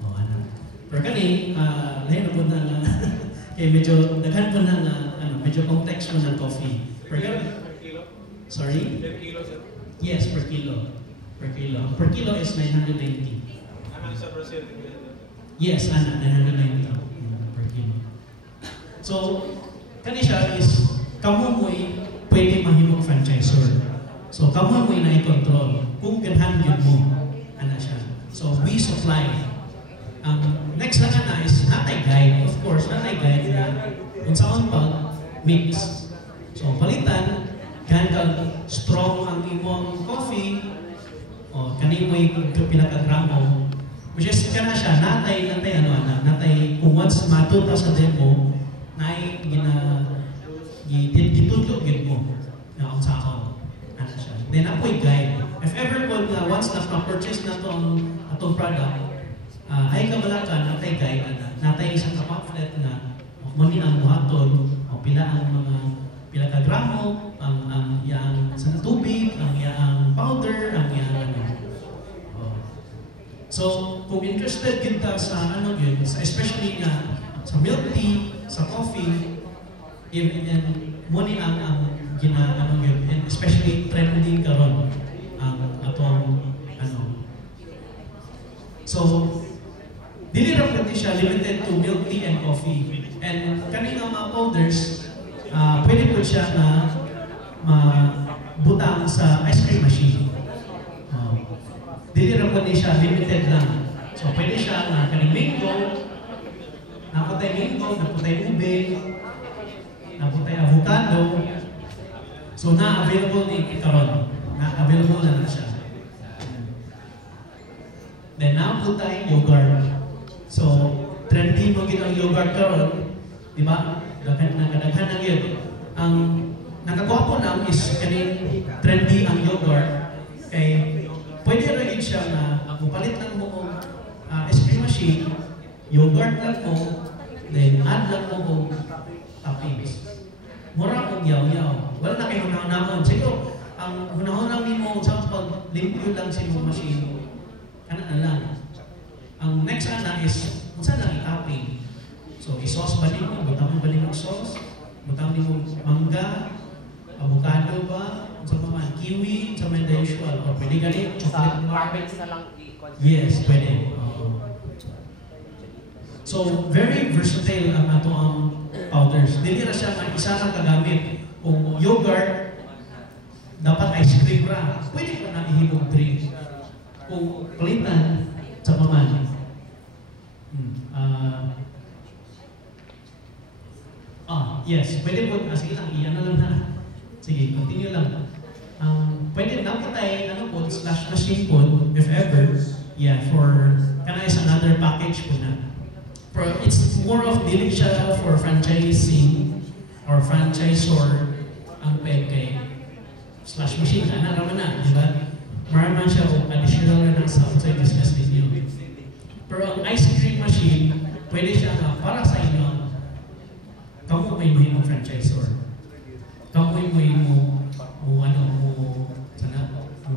O ano. Pero kani, lahin na po na kaya medyo daghan po na medyo context mo ng coffee. Per kilo? Sorry? Per kilo, sir? Yes, per kilo. Per kilo. Per kilo is 990. Ano sa Brazil? Yes, 990 per kilo. So, kani siya is, kamo mo'y pwede mahimog franchisor. So, kamo mo'y na-control kung ganhan yun mo. Ano siya. So, we supply. Next na is natay guide. Of course, natay guide na kung saan pag mix. So, palitan, ganyan strong ang imong coffee, o kanin mo'y pinakagramo, which is kana siya, natay kung once matuta sa demo, natay gitudlo gid mo na ang saan. Ano siya. Then, ako'y guide. If ever po na once na-purchase na itong product, ay kabalakan, natay guide, natay isang kapamphlet na muni ang buhaton, o pila ang mga pila ka gramo, ang yang sa tubig, ang yang powder, ang yang ano. So, kung interested kita sa ano yun, especially nga sa milk tea, sa coffee, and muni ang ginagawa yun, and especially trending karon ang atong ano. So, dili ra pwede siya limited to milk tea and coffee. And kanina mga powders, pwede po siya na mabutang sa ice cream machine. Dili ra pwede siya limited lang. So pwede siya na kaning mango, naputay ube, naputay avocado. So na-available ni karon. Na-available na siya. Then naputay yogurt. So, trendy mo ginang yogurt karon, di ba? Kadaghan na yun. Ang nakagwapo lang is kaning trendy ang yogurt. Kay pwede rin siya na mapalit lang mo ice cream machine, yogurt lang mo, then add lang mo toppings. Mura kong yaw-yaw. Wala na kayo hunahon-hunahon. Siguro, ang hunahon mo sa pag-limpyo lang sa mong machine, kanan na lang. Ang next ana is, saan lang i-topping? So, i-sauce ba mo? Butang mo ba mo sauce? Butang mo mangga? Avocado ba? Sa mga kiwi? Sa mga usual? O pwede galit? Chocolate marbles na lang yes, pwede. So, very versatile ang ato ang powders. Dili na siya na isa lang kagamit. Kung yogurt, dapat ice cream ra. Pwede pa na ihibog drink. Kung palitan, sa paman. Yes, pwede po, sige lang, iyan na lang na. Sige, continue lang. Pwede na po tayo, slash machine po, if ever, yeah, for, kana is another package po na. It's more of dealing siya for franchising or franchisor ang pwede slash machine, ana naman na, di ba? Maraman siya o additional na sa outside business ninyo. Pero ang ice cream machine, pwede siya na para sa inyo, kamu may mo franchisor. Kamu may mo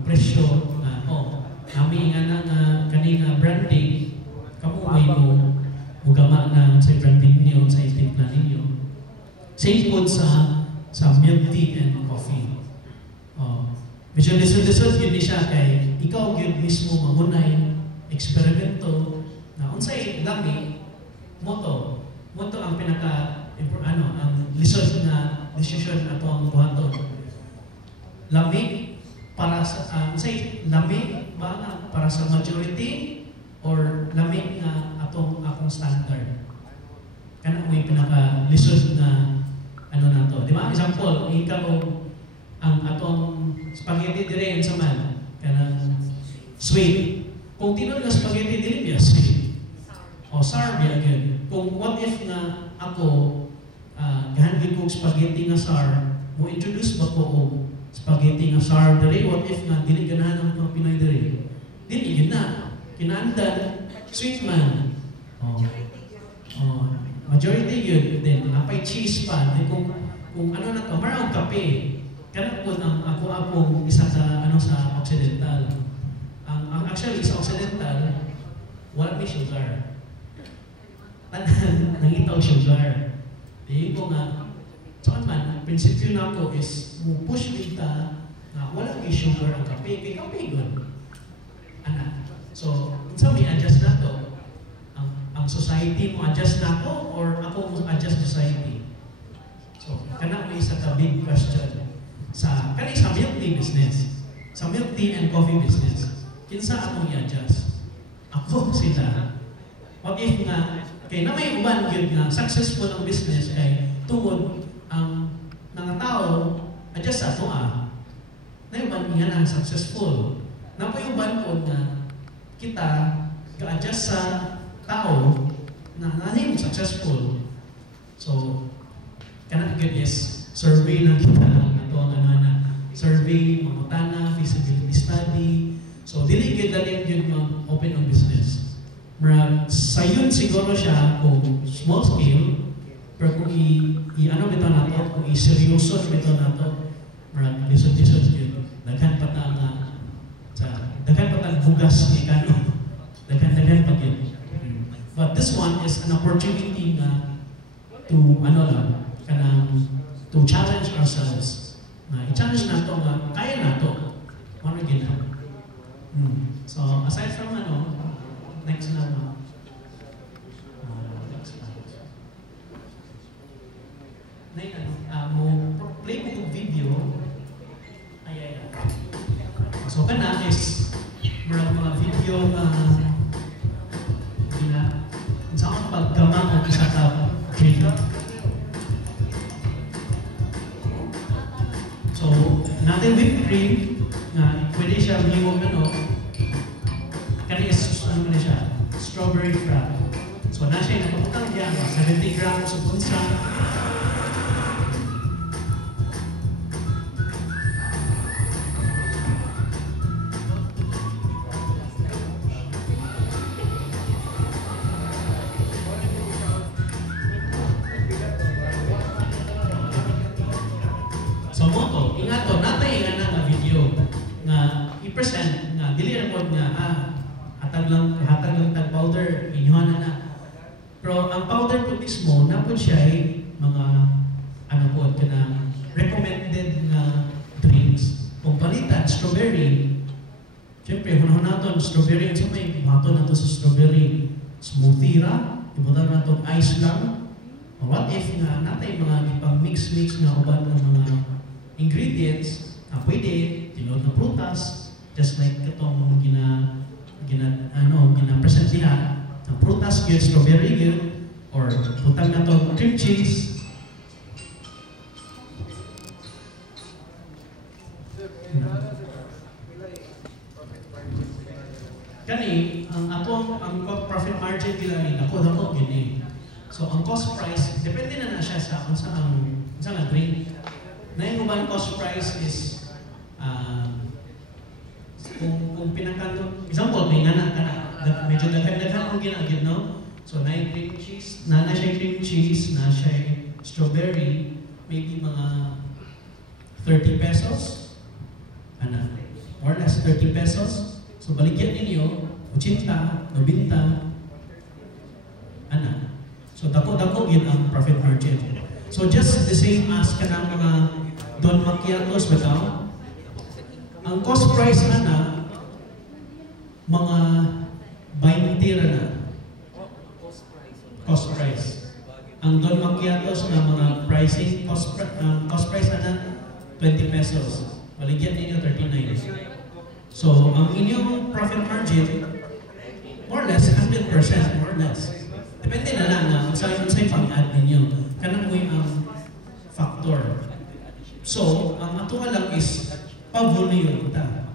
presyo, kami nga na kanina branding, kamu may mo gama na sa branding niyo, sa timpla ninyo. Same po sa milk tea and coffee. Medyo lisod-lisod yun siya kay ikaw yun mismo mamunay, eksperimento, na unsay lami, moto ang ang lisod na desisyon ato ang buhaton. Lami para sa lami ba para sa majority or lami nga akong standard. Kana may pinaka lisod na ano na to. Di ba? Example, ikaw ang atong spaghetti dire sa man, kanang sweet. Kung tinon nga spaghetti dire biya sweet. O sour biya again. Kung what if nga ako gahandin kong spaghetti nga sour, mo introduce ba ko og spaghetti nga sour dire? What if nga dili ganahan ang mga Pinoy dire? Dili yun na. Kinaandan, sweet man. Majority yun. Then, napay cheese pa. Then, kung ano na to, marang kape. Kaya po ako akong isa sa sa Occidental. Actually, sa Occidental, wala may sugar. Nangitaw sugar. Di ko nga, saan man, ang prinsipyo na ako is, push kita na wala may sugar ang kape. Kaya kape yun. So, sabi, adjust na to. Ang society mo adjust na to or ako mo adjust society? So, kana may isa ka big question sa milk tea business. Sa milk tea and coffee business. Kinsa akong i-adjust? Ako sila. What if nga, kay na may uban yun nga, successful ang business kay tungod ang mga tao adjust sa ito na uban nga ang successful. Na po uban po na kita ka-adjust sa tao na nahim successful. So, kanang good is survey na kita ito ang survey, mamutana, feasibility study. So, dili good daling yun mag-open ng business. Marag, sayon siguro siya kung small scale, pero kung i-ano bito na to, kung i-seryoso bito na to, marag, lisod-lisod yun. Daghan pa daghan pa bugas ni kano. Daghan pa yun. But this one is an opportunity to challenge ourselves. I-challenge na to kaya na to. Ano gina? So, aside from next na play ko yung video. So, kana is mga video sa akong paggamang o isa ka training. So, natin whipped cream na pwede siya hiwag kani is siya, strawberry frap. So, na siya napaputang diyan, 70 grams of bunsa. I-present nga, dili report nga, hatag lang tag powder, inyuhan na. Pero ang powder po mismo, napod siya mga, recommended na drinks. Kung palitan, strawberry, siyempre, hunahon natin, strawberry, at may buhaton natin sa strawberry smoothie ra, ibutan natin ice lang. What if nga, natin mga ipang-mix nga uban ng mga ingredients, pwede, tinod na prutas, just like itong gina-present niya, ang prutas yun, strawberry yun, or putang na itong cream cheese. Kani, ang profit margin nila ako gini. So, ang cost price, depende na siya sa ang drink. Na yung ubang cost price is kung pinangkanto, example, may nana ka na, medyo daghan-daghan kung ginagid, no? So, na yung cream cheese, na siya cream cheese, na siya strawberry, maybe mga 30 pesos. More or less 30 pesos. So, baligyan ninyo, 80, 90, So, dako-dako yun ang profit margin. So, just the same as kanang mga Don Macchiatos, bitaw, ang cost price mga 20 na. Cost price. Ang Don Macchiatos na mga pricing, cost price 20 pesos. Baligyan ninyo 39. So, ang inyong profit margin, more or less, 100%, more or less. Depende na lang sa pang-add ninyo. Kanang mo yung factor. So, ang ato lang is pa-volume ta.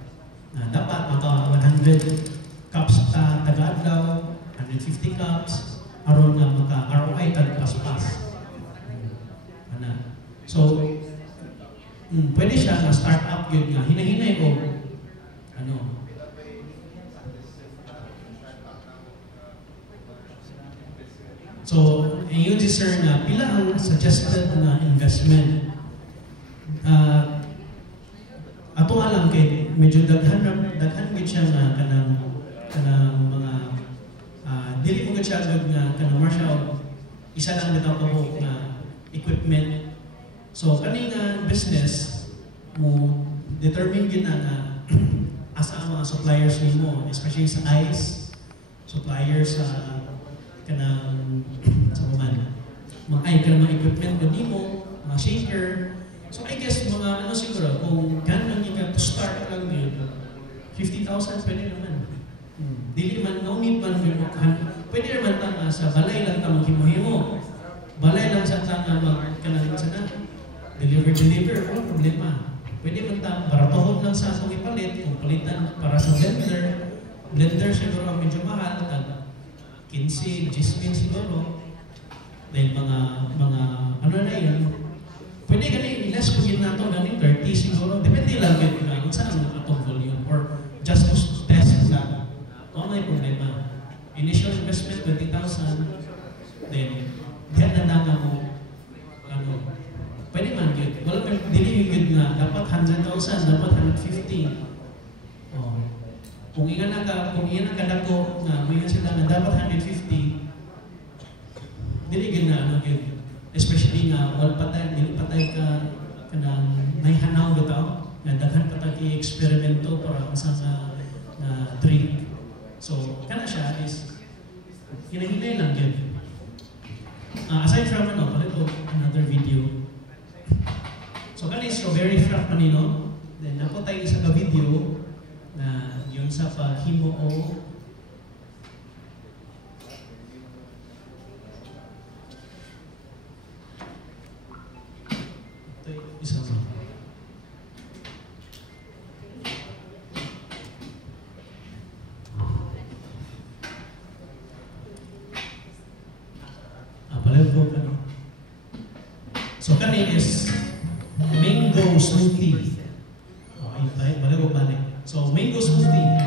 Na dapat maka 100 cups ta taga-adlaw, 150 cups, aron nga maka ROI tag pas-pas. So, pwede siya na start-up yun nga. Hinahinay ko, So, yun si sir na pila ang suggested na investment. Ato alam kay medyo daghan gid siya nga kanang mga dili mo gid siya nga kanang Marshall isa lang bitaw ko nga equipment. So, kaning business mo determine gid na asa ang mga suppliers nimo, especially sa ice, suppliers sa kanang sa mga equipment ko nimo, mga shaker. So, I guess mga siguro, kung ganun yung to start lang yun, 50,000 pwede naman. Dili man, no need man yung pwede naman sa balay lang tamang himuhimo. Balay lang sa tanga kanang sana. Deliver, walang problema. Pwede man baratohon lang sa atong ipalit, kung palitan para sa blender. Blender siguro ang medyo mahal, 15, 10 siguro. Then mga ano na yun. Pwede galing, less kung yun nato, galing 30 siguro. Depende lang yun kung saan ang atong volume or just to test lang. Kung may problema. Initial investment, 20,000. Then, diyan na mo, pwede man yun. Wala man, dili yun nga, dapat 100,000, dapat 150. Kung iyan ang kadako na may sila na dapat 150, dili yun na yun. Especially nga, wala patay, dili patay ka kanang may hanaw bitaw, na daghan patay i-eksperimento para sa na drink. So, kana siya is, hinahinay lang yun. Aside from palit ko another video. So, kani strawberry frappe manino. Then, ako tayo isa ka video na yung sa paghimo o ito isa mo. Palit ko kani. So, kani is mango smoothie. Okay, tayo, balik ko balik. So, mango smoothie.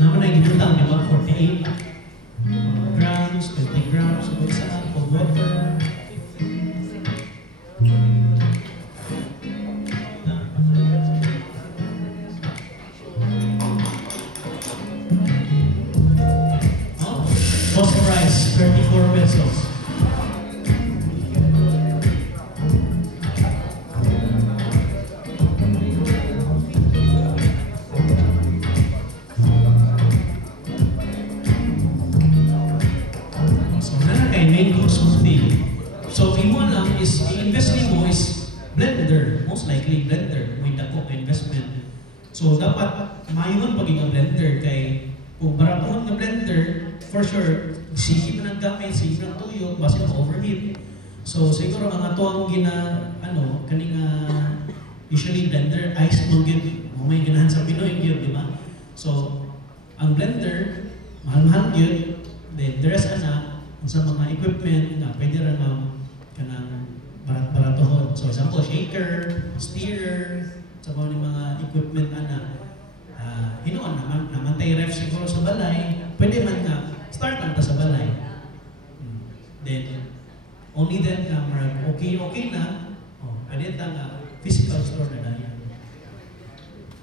Naman ay gibutang, di ba? 48 grams, 20 grams, o saan, o water. Cost price, 34 pesos. So, imo lang is, i-invest mo is blender. Most likely blender. May dako ka investment. So, dapat mayroon pagiging blender kay kung baratuhan na blender, for sure, sige na ng gamit, sige na tuyo, basta ma-overheat. So, siguro ang ato ang kaning usually blender, ice mong yun, may ganahan sa Pinoy yun, di ba? So, ang blender, mahal-mahal yun, then the rest sa mga equipment na pwede rin kanang baratohon. So, example, shaker, steerer, sa mga equipment hinuan naman tayo ref siguro sa balay, pwede man start lang ta sa balay. Then, only then okay na, pwede physical store na dahil.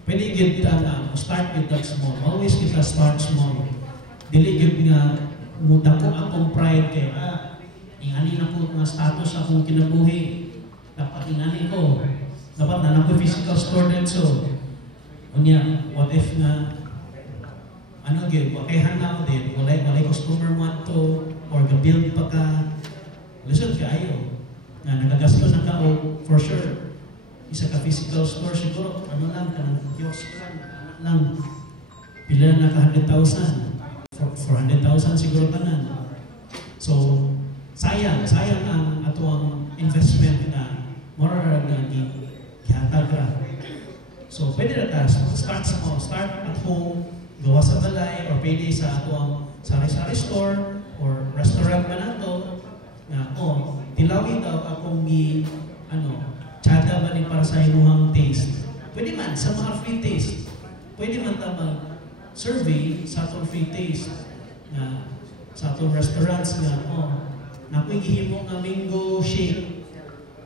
Pwede kita start with that small. Always kita start small. Dili gid nga muda ko akong pride kay ingani na ko nga status akong kinabuhi. Dapat ingani ko. Dapat na ko physical store din so. Unya, what if na wakayahan na ako din, walay customer mo ato, or ga-build pa ka, lusod ka ayo. Na nagagastos na ka o for sure. Isa ka physical store siguro, lang, kanang kiosk lang. Pila na ka 100,000. 400,000 siguro pa na. So sayang ang atuang investment na more na gihatag ra. So pwede ra ta start at home, gawa sa balay or pwede sa atuang sari-sari store or restaurant man nato na tilawi daw akong tsada ba ni para sa inyong taste. Pwede man sa mga free taste. Pwede man ta mag-survey sa atong free taste na sa atong restaurants nga nakoy gihimo nga mango shake.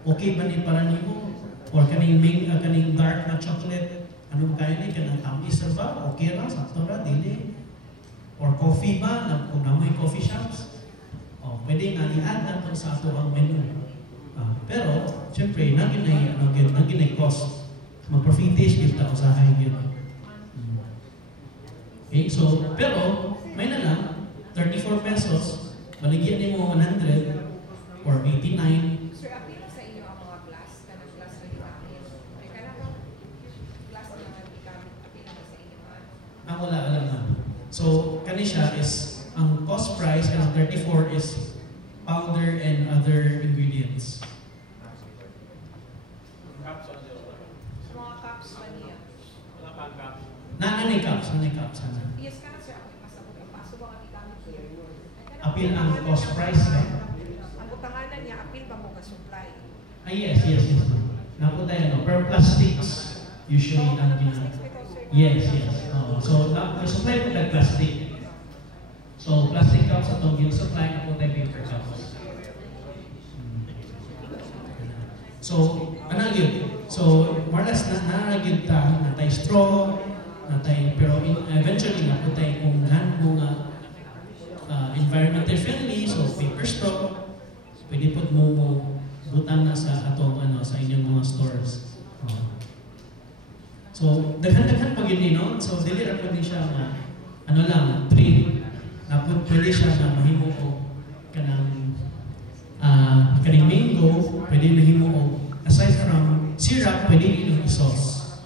Okay ba ni para nimo? Or kaning dark na chocolate, ano kaya ni kanang tamis ba? Okay ra sakto ra dili. Or coffee ba kung namoy coffee shops? Pwede nga i-add natin sa ato ang menu. Pero syempre naginay cost. Mag-free taste kita usahay gyud. Okay, so pero may na lang 34 pesos, baligyan nimo 100 or 89. Sir, appeal sa inyo ang mga glass, kanang glass na gamit. May kanang glass na gamit, appeal sa inyo mga? Wala na. So kani siya is ang cost price kanang 34 is powder and other ingredients. Mga cups ba niya? Nanay cups. Yes, ka na sir, ako masabot ang paso ba kami gamit here? Appeal ang cost price. Ang utanganan niya, appeal ba mo ka-supply? Yes. Napunta yan, per plastics usually ang Yes. So supply po like plastic. So plastic cups atong gin-supply na po tayo paper cups. So yun? So more or less yun na tayo straw, pero eventually na po tayo kung mga environmental friendly, so paper straw, pwede po mo butang na sa atong sa inyong mga stores. So daghan pag yun no? So dili ra po din siya tree. Pwede siya na mahimo o kaning mango, pwede mahimo o aside from syrup, pwede ninyo i-sauce.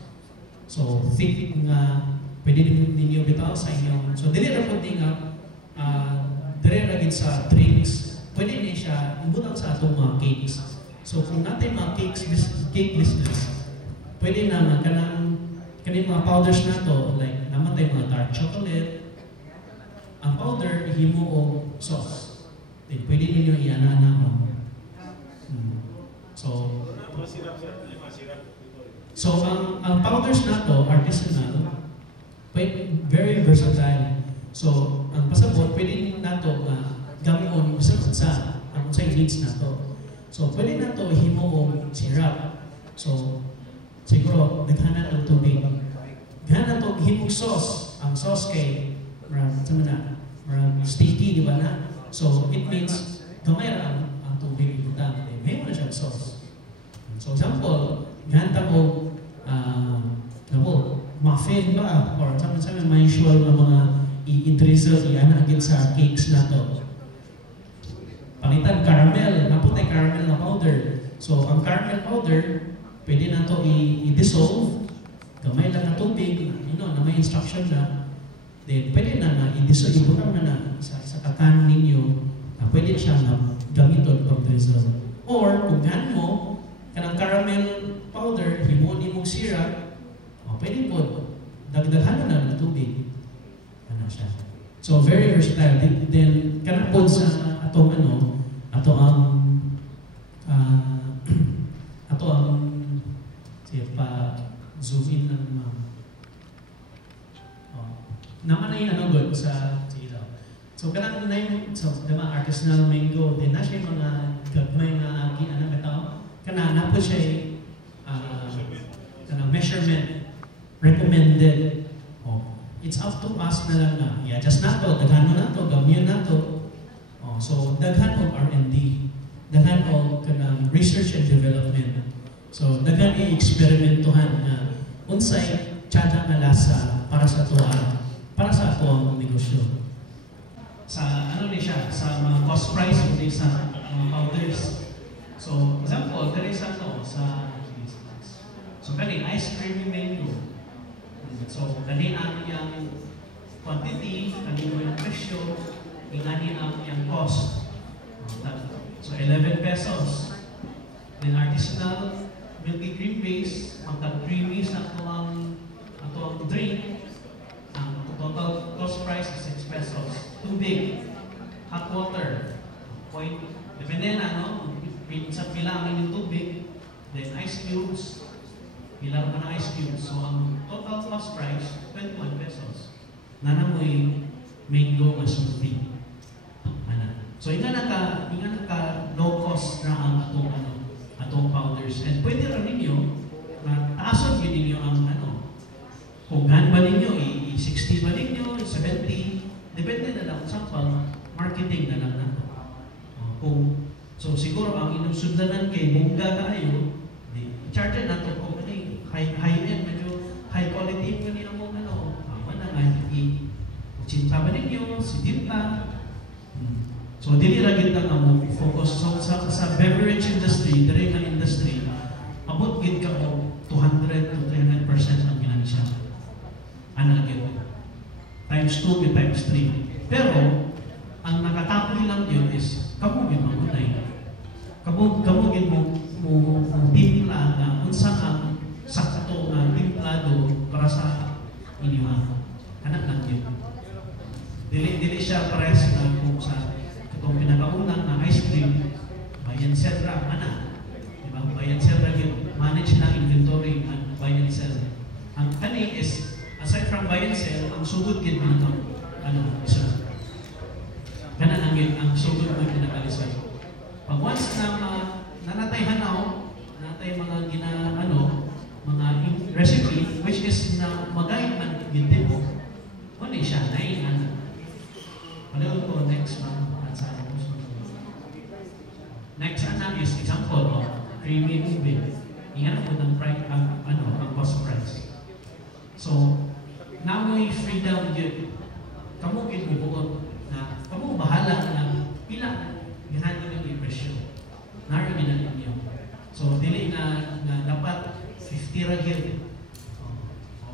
So thick nga pwede ninyo bitaw sa inyong. So dili ra po din dire ra gid sa drinks. Pwede ni siya ibutang sa atong mga cakes. So kung natin mga cake business, pwede na kaning mga powders na to, like naman tayo mga dark chocolate. Ang powder, himo o sauce. Then pwede ninyo i-ana-ana. So ang powders na to, artisanal, very versatile. So ang pasabot, pwede na to gamiton sa needs na to. So pwede na to himo o syrup. So siguro naghanap ng tubig. Gana to himong sauce. Ang sauce kay sticky, di ba na? So it means gamay ra ang tubig ibutang. May mo na siyang sauce. So example, ganta mo muffin ba? Or sama-sama may usual na mga i-drizzle iyan agad sa cakes na to. Palitan caramel, naputay caramel na powder. So ang caramel powder, pwede na to i-dissolve. Gamay lang na tubig, na may instruction na. Then pwede na i-dissolve, ibutang na sa kakan ninyo, na pwede siya na gamiton pag-drizzle. Or kung gan mo, kanang caramel powder, himuni mong syrup, pwede po, dagdaghan na ng tubig. Ano siya. So very versatile. Then kanang po sa ato ang siya pa zoom in lang naman na yung good sa sila. So kanang na yung artisanal mango, din na siya mga gagmay nga agi kana po siya kanang measurement recommended. It's up to us na lang na i-adjust na to, daghan na to, gamyan na to. So daghan og R&D, daghan og kanang research and development. So daghan i-eksperimentuhan na unsay tsada nga lasa para sa ato ang negosyo. Sa ni siya, sa mga cost price ulit sa mga powders. So example, there is so kani ice cream mango. So kani ang yang quantity, kani mo yung presyo, ingani ang yang cost. So 11 pesos. Then artisanal milky cream base, magka-creamy sa ang drink. Ang total cost price is 6 pesos. Tubig, hot water, point, depende na, no? Sa bilangin yung tubig, then ice cubes, bilang pa ng ice cubes. So ang total cost price, 21 pesos. Nanamoy mango na smoothie. So ina naka low cost na ang atong powders. And pwede rin ninyo na taason yun ninyo ang kung gan ba ninyo, i-60 ba ninyo, 70, depende na lang sa marketing na lang nato. So siguro ang inyong sundanan kay bongga kayo, i-charge na ito kung high-end, medyo high quality mo niya mo na nga, i-chinta ba ninyo, si Tinta. So dili ra gyud nga mo focus sa beverage industry, direct nga industry, abot gid ka mo 200 to 300% ang ginansya. Ana gyud. Times 2 to times 3. Pero ang nakatapoy lang yun is kamo gyud magunay. Kamo gyud mo timpla nga unsa ang sakto nga timplado para sa inyo. Kana lang yun. Dili siya pares nga kung sa itong pinakaunang na ice cream, buy and sell ra, diba? Buy and sell ra yun, manage ng inventory and buy and sell. Ang kani is, aside from buy and sell, ang sugod yun isa. Kana lang yun, ang sugod mo pinakalisod. Pag once na nanatay hanaw, nanatay mga mga recipe, which is na magayang man yun mo, ano siya, Panood ko next month. Next is example of creamy ube. Ingat po ng price, ang cost price. So, now may freedom yun. Kamu ibubuot na, kamu bahala na pila ginahin yung presyo. Narinig ninyo. So, dili na dapat 50 ra yun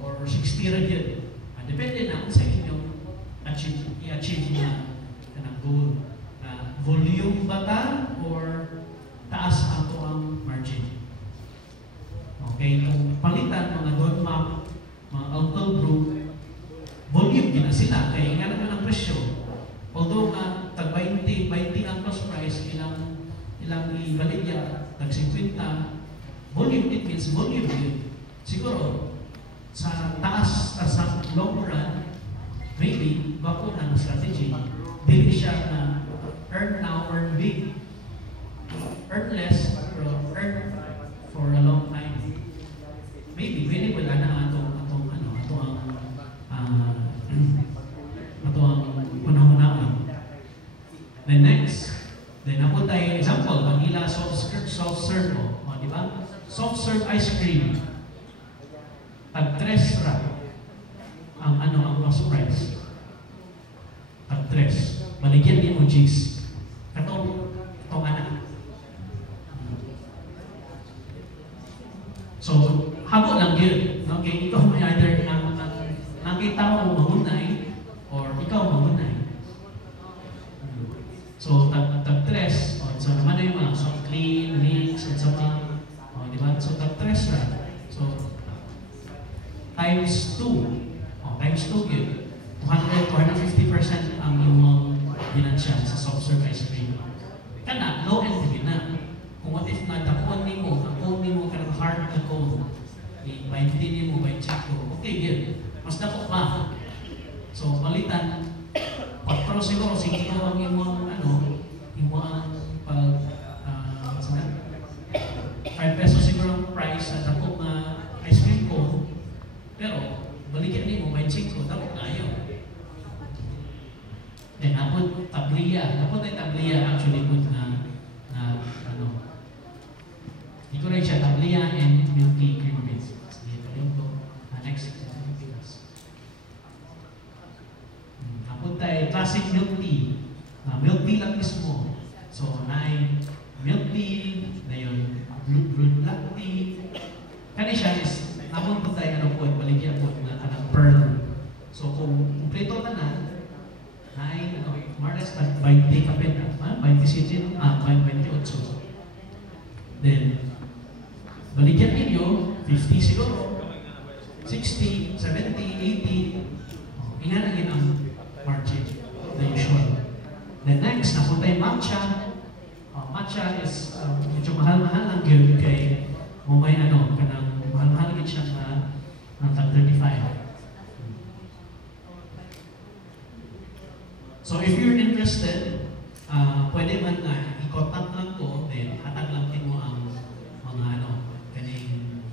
or 60 ra yun. Depende na kung sa inyong i-achieve na kanang goal. Volume ba ta or taas ato ang margin? Okay, kung palitan mga Don Map, mga Uncle Brew, volume din na sila, kaya nga naman ang presyo. Although nga, tag 20 ang cost price, ilang ibaligya, tag 50, volume, it means volume din. Siguro, sa taas, sa long run, maybe, bako na strategy, dili siya na earn now, earn big. Earn less, pero earn for a long time. Maybe, pwede wala na atong panahon-ahon. Then next, ako tayo example, vanilla soft serve mo. Di ba? Soft serve ice cream. Tag 3 ra ang cost price. Tag 3. Maligyan din mo jigs. Katong anak. So, habo lang yun. Okay, ikaw may either nakita mo mahunay or ikaw mahunay. So, tag 3. So, naman na yung mga soft clean, mix, and so on. Diba? So, tag 3 ra. So, times 2. Times 2 yun. 250% ang iyong ginansya sa soft serve ice cream. Kana, low end din na. Kung what if na dakon ni mo, ang cone ni mo karang hard na cone, by hindi ni mo, by choco, okay, yun. Mas dako pa. So, balitan, pero siguro, sige ko ang imong, imong pag, 5 pesos siguro ang price sa dako na ice cream cone, pero, balikan ni mo, by choco, dako tayo. Then, apod tabliya. Apod ay tabliya, actually, put na ito rin siya, tabliya and milky cream base. Sige, paliw ko. Next. Apod tayo, classic milk tea. Milk tea lang mismo. So, milk tea, na yun, black tea. Kani siya is, apod po tayo, baligyan po na pearl. So, kung kumpleto na na, more or less, 20 kapit na. 27, 28. Then, baligyan ninyo, 50 siguro, 60, 70, 80. Inanagin ang margin, the usual. Then next, napunta yung matcha. Matcha is medyo mahal-mahal lang yun kay may kanang mahal-mahal yun siya ng 35. So if you're interested, pwede man i-contact lang ko, then hatag lang din mo ang mga kaning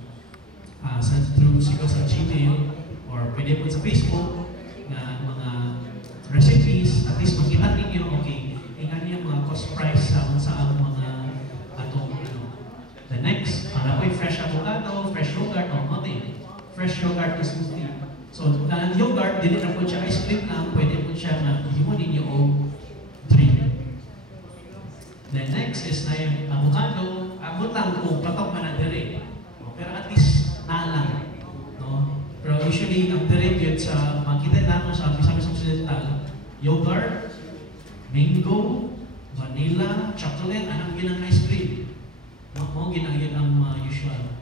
through siguro sa Gmail or pwede po sa Facebook na mga recipes, at least makita ninyo, okay, ingan niya mga cost price sa ang mga atong The next, ako'y fresh avocado, fresh yogurt, nothing. Fresh yogurt is smoothie. So, ang yogurt, dili na po siya ice cream lang, pwede po siya na himo ninyo o drink. The next is na yung avocado, abot lang kung patok man ang dire. Pero at least naalang. No? Pero usually, ang dire yun sa makita natin sa Misamis Occidental, yogurt, mango, vanilla, chocolate, anong ginang ice cream. Mo ginang ang usual.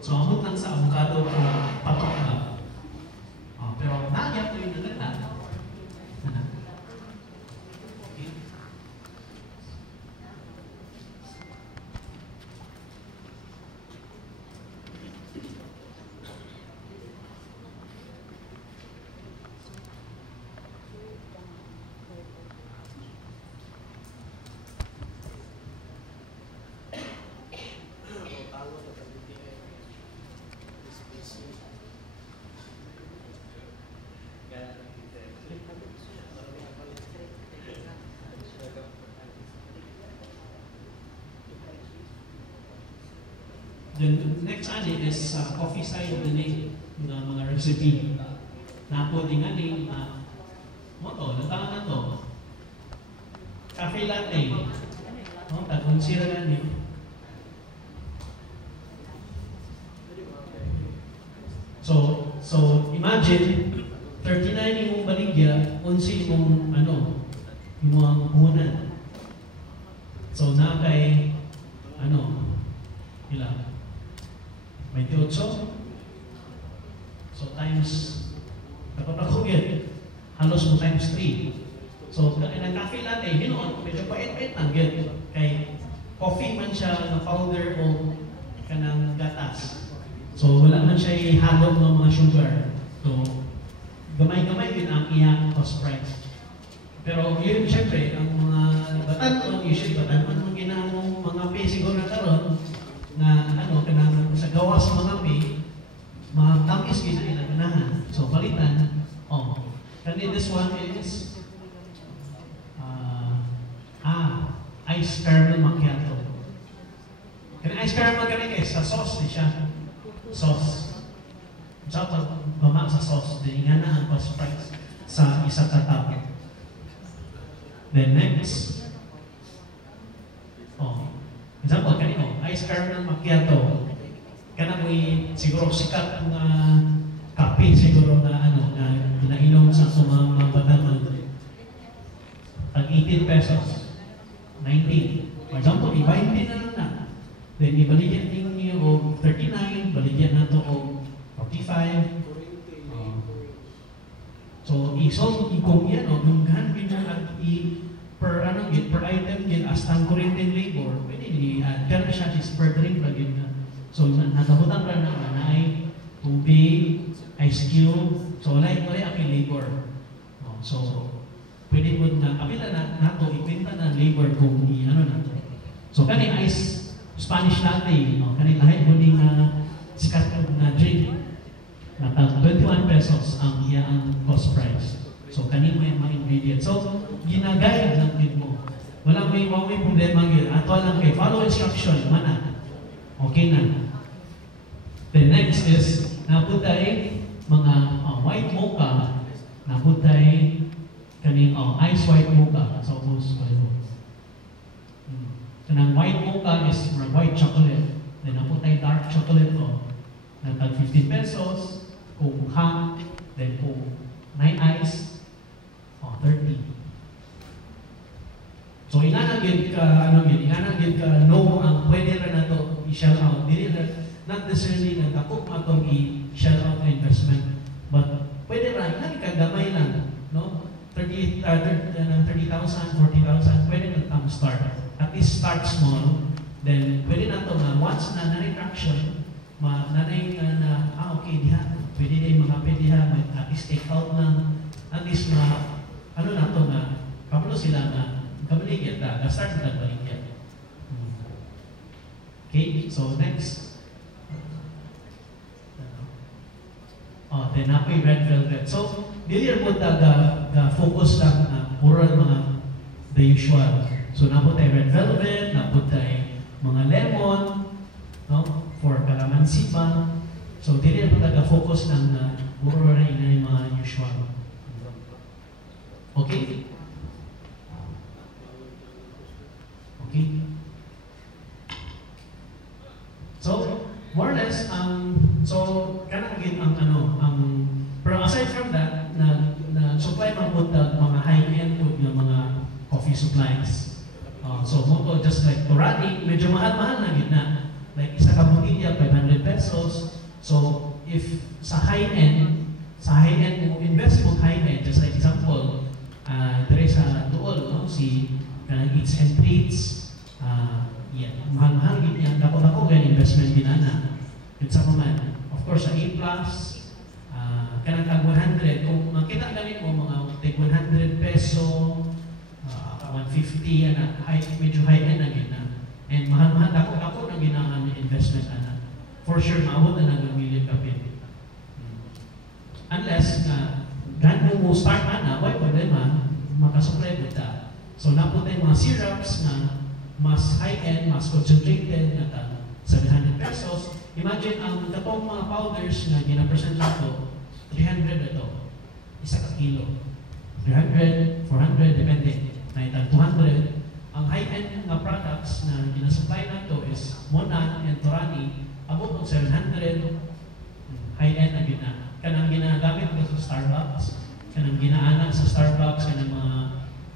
So, amot lang sa avocado kung patok na. Pero nagyan ko yung naganda. Okay. The next ani is coffee side din ng mga recipe. Napo din ani mo to, natawan na to. Cafe latte. No, tag-consider na ni. So imagine 39 imong baligya, 11 imong imong puhunan. So na kay ilan? 28. So times dapat ako yun. Halos mo times 3. So ang cafe latte, medyo pait-pait lang yun. Kay coffee man siya na powder o kanang gatas. So wala man siya ihalog ng mga sugar. So gamay-gamay din ang iyang cost price. Pero yun syempre, ang mga batan usually batan man ginamong mga basic na karon na kanang sa gawas mga mga tamis gina ganahan. So balitan, this one is ice caramel macchiato. Kani ice caramel kay sa sauce di siya. Sauce. So pag sa sauce, din nga na ang cost price sa isa ka tao. Then next, example, kanino, ice caramel macchiato. Kana mo'y siguro sikat nga kape siguro na na ginainom sa mga batanon. Tag 18 pesos. 19. For example, i-20 na lang na. Then ibaligyan ninyo o 39, baligyan na to o 45. So, kung yan yung hanpin na per item yun, as ang kuryenteng labor, pwede i-add. Kaya siya is per drink lang yun na. So, natabutan ka na manay, tubig, ice cube. So, wala ang labor. So, pwede mo na, kapila na ito, ipinta na labor kung na. So, kani ice Spanish latte, kani lahat mo din sikat na drink. Natag 21 pesos ang iyang cost price. So, kanino yung mga ingredients. So, ginagaya lang din mo. Walang may problema yun. Ato lang kay follow instruction, mana. Okay na. The next is, naputay mga white mocha, naputay kaning ice white mocha. So, kanang white mocha is white chocolate. Then, naputay dark chocolate ko. Natag 15 pesos. Kung hot, then kung 9 ice, 30. gid ka ingana gid ka no ang pwede ra nato i-shell out dili not necessarily nga dako atong i-shell out na investment, but pwede ra ingana ka gamay lang, no? 30,000, 40,000, pwede na tamo start. At least start small, then pwede na ito na once na nanay traction, nanay na, okay, diha, pwede na yung mga pwede ha, at least take out ng, at least ano na ito na, kapalo sila na, kamaligyan na, start na baligyan. Okay, so next. Then ako yung red velvet. So, dili po focus lang na puro mga the usual. So napot tayo red velvet, napot tayo mga lemon, no? For calamansi pa. So dili po focus lang na puro na yung mga usual. Okay? Okay? So, more or less, so kanang pero aside from that, na supply mga high-end food ng mga coffee supplies. So mo just like Torani, medyo mahal-mahal na gid na. Like isa ka botilya 500 pesos. So if sa high-end mo invest mo high-end, just like example, dire sa Tuol, no, si kanang Eats and Treats, mahal-mahal gid yan, dako-dako gan investment dinana. Yun sa man. Of course, sa A+, kanang tag 100, kung makita ganin mo mga take 100 peso, 150, medyo high-end na gina. And mahal-mahal, dako-dako na ginangan yung investment ana. For sure, maabot na ng million kapit. Unless gan mo start ana, why problema, makasupply mo ta. So naputay mga syrups na mas high-end, mas concentrated na 700 pesos. Imagine ang katong mga powders na gina-present nato, 300 ito, isa ka kilo. 300, 400, depende. Na 200. Ang high-end na products na ginasupply nato is Monan and Torani, abot ng 700. High-end na gina. Kanang ginagamit ko sa Starbucks, kanang ginaanak sa Starbucks, kanang mga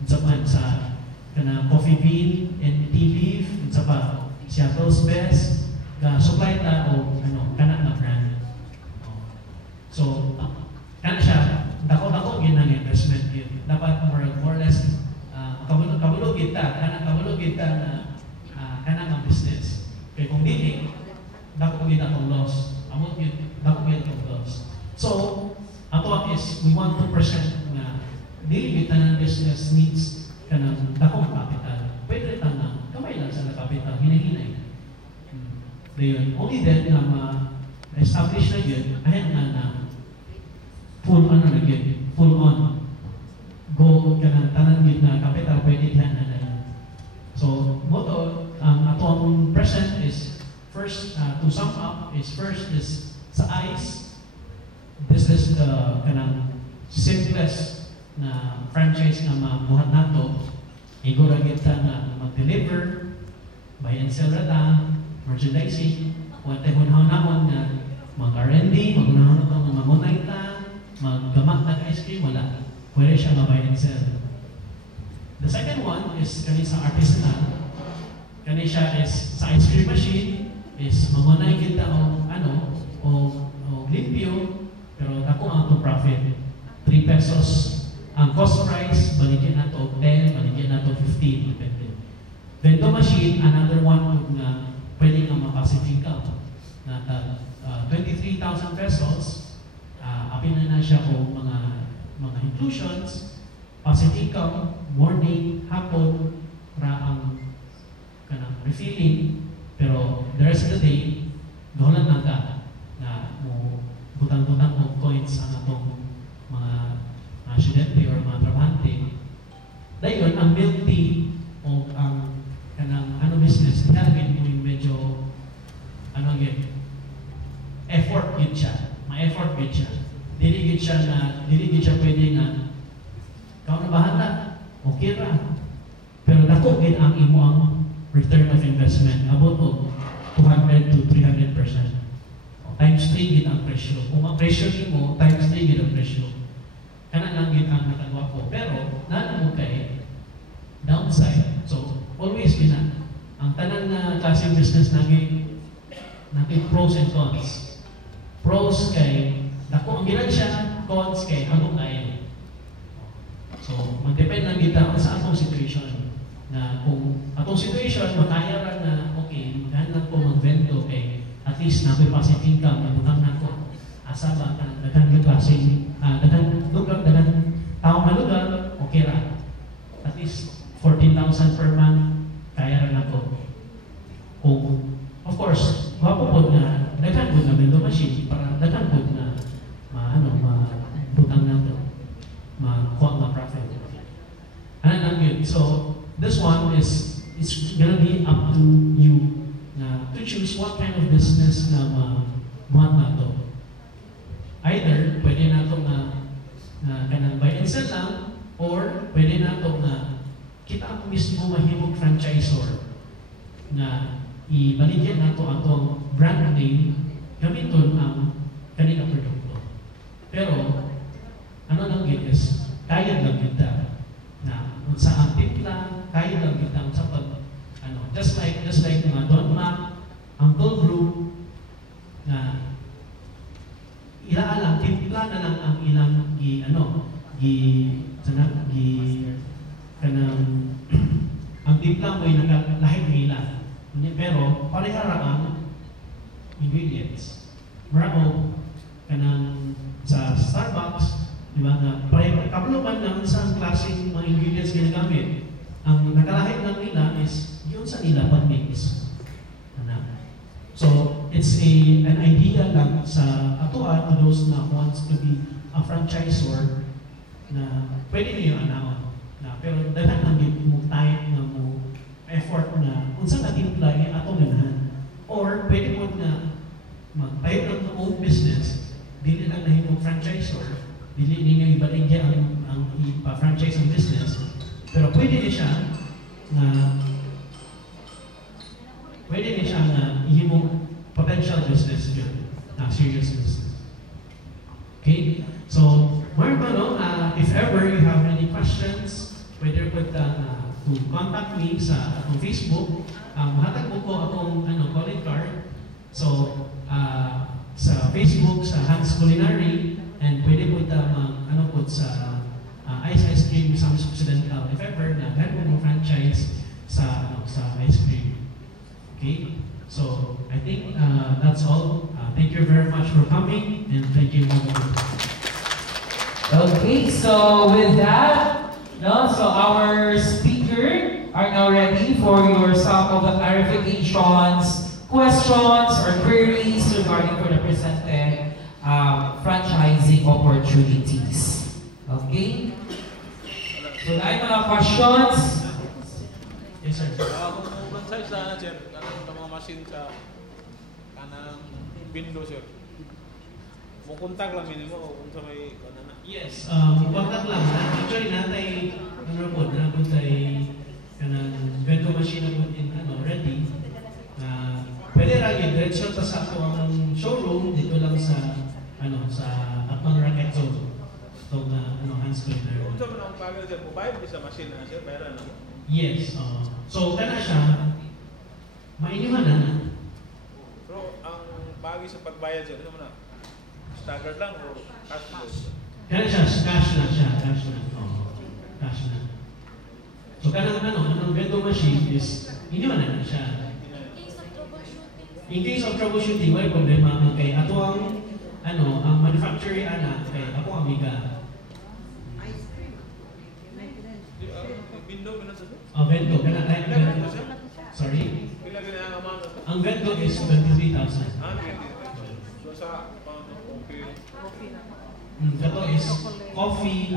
zaman sa kanang coffee bean and tea leaf, sa pa, Seattle's Best, supply ta o kanang na brand. So, kana siya, dako-dako ginang investment yun. Dapat more or less, kabulog kita, na kanang ang business. Kaya kung dili, dako kita itong loss. Amot yun, dako kita itong loss. So, ato is, we want 2% na dili kita ng business needs kanang dakong capital. Pwede rin na, kamay lang sa capital, hinahinay. Dayon, only then na ma-establish na yun, ayan na full on. Go ka ng tanan yun na capital, pwede yan na yun. So, moto, atong present is, first, to sum up, first is sa ICE. This is the kanang simplest na franchise na mabuhat nato. Igora kita na mag-deliver, buy and sell rata, merchandising, wate hunahon na mag-R&D, mag-hunahon na mag-monay ta, mag-gamak na ice cream, wala. Pwede siya buy and sell. The second one is kani sa artisanal. Kani siya is sa ice cream machine, is mamunay kita o limpyo, pero ako ang to profit. 3 pesos. Ang cost price, baligyan na to 10, baligyan na to 15, depende. Vendo machine, another one na pwede nga ma-passive income. Na 23,000 pesos, apin na siya o mga inclusions, passive income, morning, hapon, para ang kanang refilling, pero the rest of the day, dolan lang ka na mo butang-butang o coins ang atong mga estudyante or mga trabahante. Dayon, ang milk tea o ang kanang business, nagagin mo yung medyo effort yun siya. Ma-effort yun siya. Dili siya pwede nga ikaw na bahala, okay ra. Pero dako gid ang imo ang return of investment about og 200 to 300%. Times 3 gid ang presyo. Kung ang presyo nimo times 3 gid ang presyo. Kana lang gid ang natagwa ko. Pero nana mo kay downside. So always bina. Ang tanan na klaseng business naging pros and cons. Pros kay dako ang ginansya, cons kay hangong kayo. So, mag-depend lang kita sa atong situation. Na kung atong situation, makaya ra na, okay, maghanap ko mag-vento kay at least na ako'y passive income na butang na ko. Asa ba ka, dagan yung klaseng, dagan lugar, dagan tao na lugar, okay ra. At least 14,000 per month, kaya ra na ko. Kung, of course, mapupod na, dagan po na vendo machine, para dagan po na, butang na to. Makuha nga profit. Ano lang yun? So, this one is, it's gonna be up to you na to choose what kind of business na want na to. Either, pwede na to na kanang buy and sell lang, or pwede na to na kita ako mismo mahimog franchisor na ibaligyan na to atong brand name gamiton ang kanina produkto. Pero, ano lang yun is, kaya lang kita na sa ang timpla, kaya lang kita sa pag, just like mga Don Mac, Uncle Brew, na ilaalang, timpla na lang ang ilang ang timpla mo ay nakalahig nila. Pero, parehara ang ingredients. Marako, kanang sa Starbucks, di ba nga, kapulupan lang sa klaseng mga ingredients ginagamit. Ang nakalahit lang nila is yun sa nila pag-mix. So, it's an idea lang sa atoa to those na wants to be a franchisor na pwede niyo anaon. Pero dahil ang mo time na mo effort na kung saan natimpla ay atong ganahan. Or pwede mo na magtayo ng own business, dili lang na yung franchisor, dili ninyo ibaligya ang ipa-franchise ang business, pero pwede niya siya na ihimong potential business yun, serious business. Okay? So, Marco, if ever you have any questions, whether to contact me sa akong Facebook, mahatag mo ko akong calling card. So, sa Facebook, sa Hans Culinary, and pwede po po sa ice cream sa Occidental, if ever na gano'n mo franchise sa ice cream. Okay? So, I think that's all. Thank you very much for coming, and thank you. Okay, so with that, so our speaker are now ready for some of the clarifications, questions, or queries regarding for the presented franchising opportunities. Okay? So, dahil mga questions. Yes, sir. Kung franchise na, sir, mga machine sa kanang window, sir. Kung kontak lang minimo, kung sa may kanana. Yes, kontak lang. Actually, natay, kanang vendo machine na po ready. Pwede ra yun, diretso ta sa ang showroom dito lang sa Atmang Racket Zone. Ito na Hans Culinary. Kung sa mga pagal, sir, bayad sa machine na, sir, bayaran na. Yes, so kana siya mainyuhan na. Pero ang bagay sa pagbayad, sir, ano na? Staggered lang o cash flow? Kana siya, cash na. Cash na. So kanang ang vendo machine is inyuhan na siya. In case of troubleshooting, may problema kay ato ang manufacturer kay ako amiga. Window na sa Vendo, sorry? Ang vendo is 23,000. So sa coffee. Ito is coffee,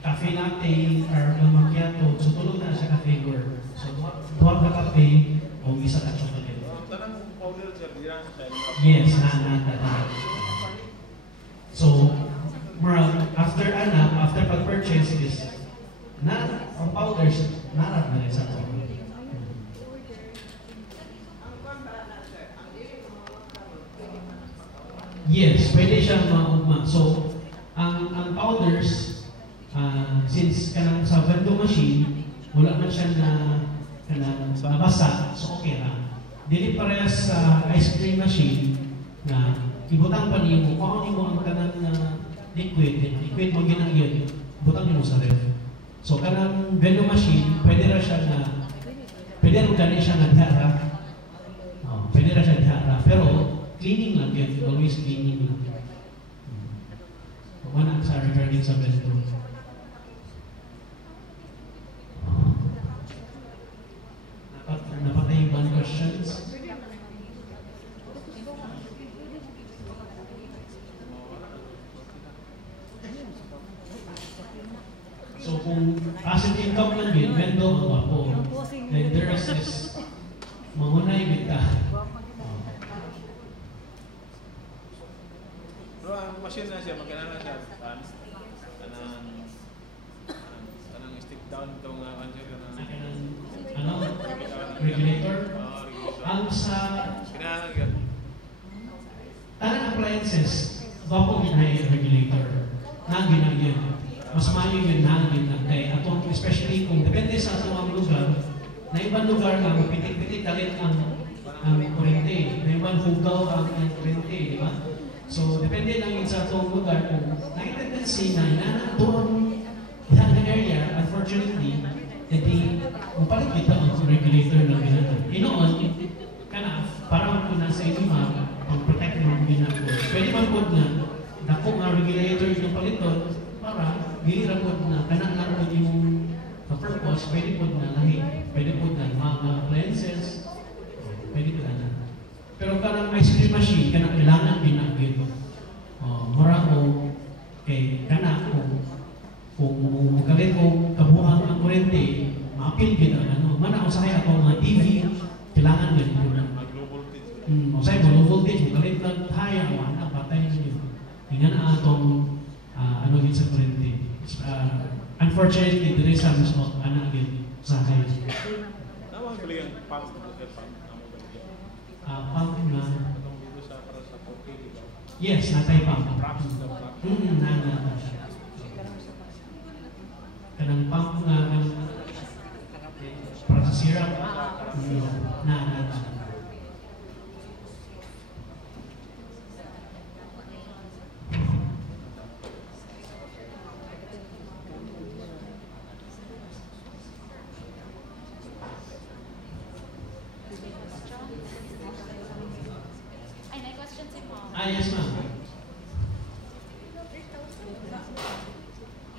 cafe latte, or macchiato. So tulog na siya ka-flavor. So duha ka kape o isa ka chocolate. Tanang powder, sir, diyan sa Yes, So, after pag-purchase is ang powders, narap na rin sa ito. Yes, pwede siyang maugma. So, ang powders, since kanang sa vendo machine, wala man siya na kanang nabasa, so okay ra. Dili parehas sa ice cream machine na ibutang pa niyo kung ano mo ang kanang liquid mo ginang yun, butang niyo sa ref. So kanang vending machine, pwede ra siya na pwede rin gani siya nagdara. Pwede ra siya nagdara, pero cleaning lang yun, always cleaning lang. Wala sa regarding sa vendor. Napatay yung one questions? So kung passive income lang yun, vendor ang wapo. Then the rest is mangunay with ka. Pero ang machine na siya, magkailangan siya kanang stick down itong Regulator? Ang sa kailangan yun. tanang appliances, wapo ginay regulator. Nagin ang yun. Mas mayo yun nagin ang kay atong especially kung depende sa atong lugar, na ibang lugar ka, pitik-pitik dalit ang kurente. Na ibang hugaw ang kurente, di ba? So, depende lang yun sa atong lugar kung na-tendency na inato ang area, unfortunately, hindi mapalit kita ang regulator ng ginagawa. Inoon, kana, para po na sa inyo pang-protect ng ginagawa. Pwede man po na dako nga regulator yung paliton para gira po na kanang lang po yung purpose, pwede po na lahi, pwede po na mga lenses, pwede po na. Pero kanang ice cream machine, kanang kailangan binagin. Mura ko, kay kana kung magalit ko kabuhang ang kurente, ma-appeal kita mana usahay ako mga TV, kailangan din yun. Low voltage. Usahay mo, low voltage, magalit lang tayo, wala, patay nyo. Hingan na atong din sa kurente. Unfortunately, there is some anak din usahay. Naman galing ang pump Pump na? Atong dito sa para sa coffee, di ba? Yes, natay pump. Kanang pump nga para sa syrup na yes ma'am.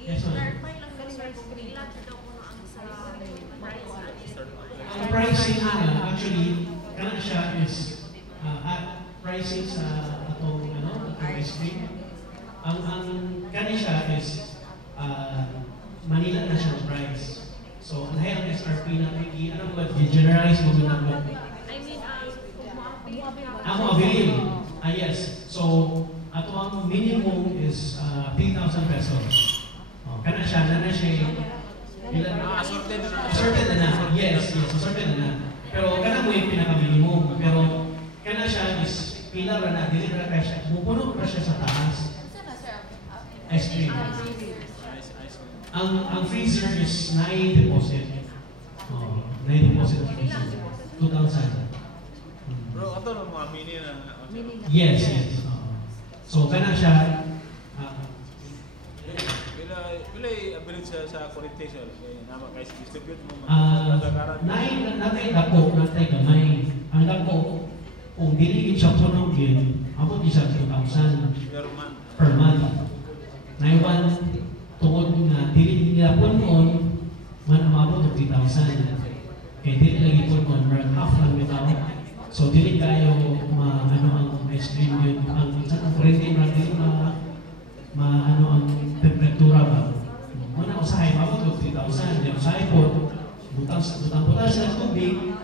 Yes ma'am. Ang pricing actually, kana siya is pricing sa atong ice cream. Ang kani siya is Manila na siya price. So ang hayang SRP na generalize mo na ko. Ako avail. Yes. So ato ang minimum is 3,000 pesos. Kana siya na siya assorted na. Yes, assorted na. Pero kana mo yung pinaka-minimum. Pero kana siya is pila ra na, dili ra kay siya. Mupuno ra siya sa taas. Ice cream. Ang freezer is 9 deposit. 9 deposit freezer. 2,000. Bro, ato ng mga mini na. Yes. So kana siya Pila abilit sa qualitation, nama kay distribute mo natay dako, natay gamay. Ang dako, kung dili siya puno yun, abot isa 2,000 per month. Naiwan, tungod na dili nila punon, man umabot ng 3,000. Kaya dili lagi punon, half lang bitaw. So dili kayo ang ice cream yun. Ang kurente na dili ang temperatura ba? Muna usahay, mabot 3,000. Yung usahay po, butang sa tubig,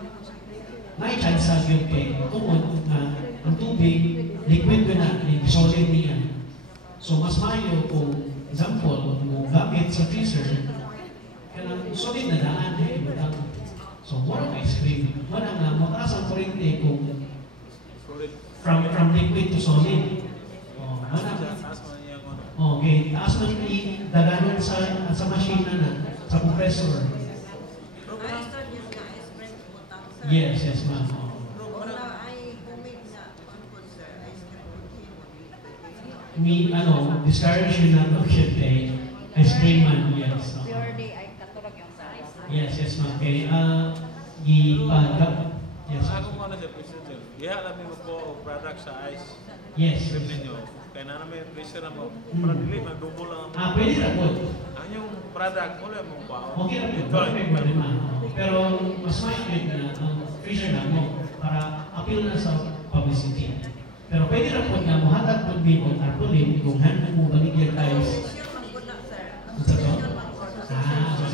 may chance sa yung tungod na ang tubig, liquid na, solid niya. So mas mayo kung, example, mo gamit sa freezer, kailangan solid na daan butang. So walang ice cream. Wala nga, mataas ang kurente kung from liquid to solid. Okay, taas man daganon sa machine na sa compressor. Yes, yes, ma'am. Oo. Discourage you not to get ice cream man, yes. Purely ay katulog yung size. Yes, yes, ma'am. Okay, ipagkap. Yes. Akong ano sir, question sir. Alam mo po product sa ice Yes. cream ninyo. Kaya na namin pressure na mo. Para dili, mag-double lang. Pwede na po. Ang yung product, wala mo pa. Okay na po. Perfect ba naman? Pero mas mahigit na ang freezer na mo para appeal na sa publicity. Pero pwede na po nga mo hatag po din o tarpaulin kung handa mo baligyan tayo. Sa to?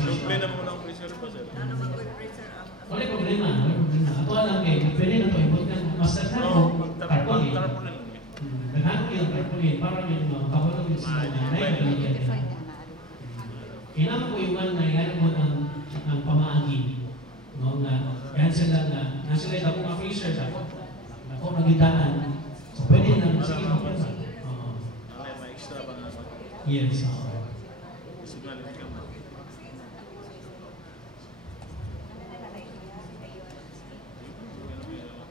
Double na mo ng pressure pa sir. Wala problema. Ato lang pwede na to ibot ka. Mas naghan mo tarpaulin. Tarpaulin. Naghan mo yung tarpaulin para yung kabalo yung sila na baligyan nila. Kailangan po iwan na yan mo ang pamaagi. No, nga, yan sila na, sila yung mga freezer ako nagidaan. So, pwede na, sige mo pa. May extra pa naman. Yes. Signal ka mo.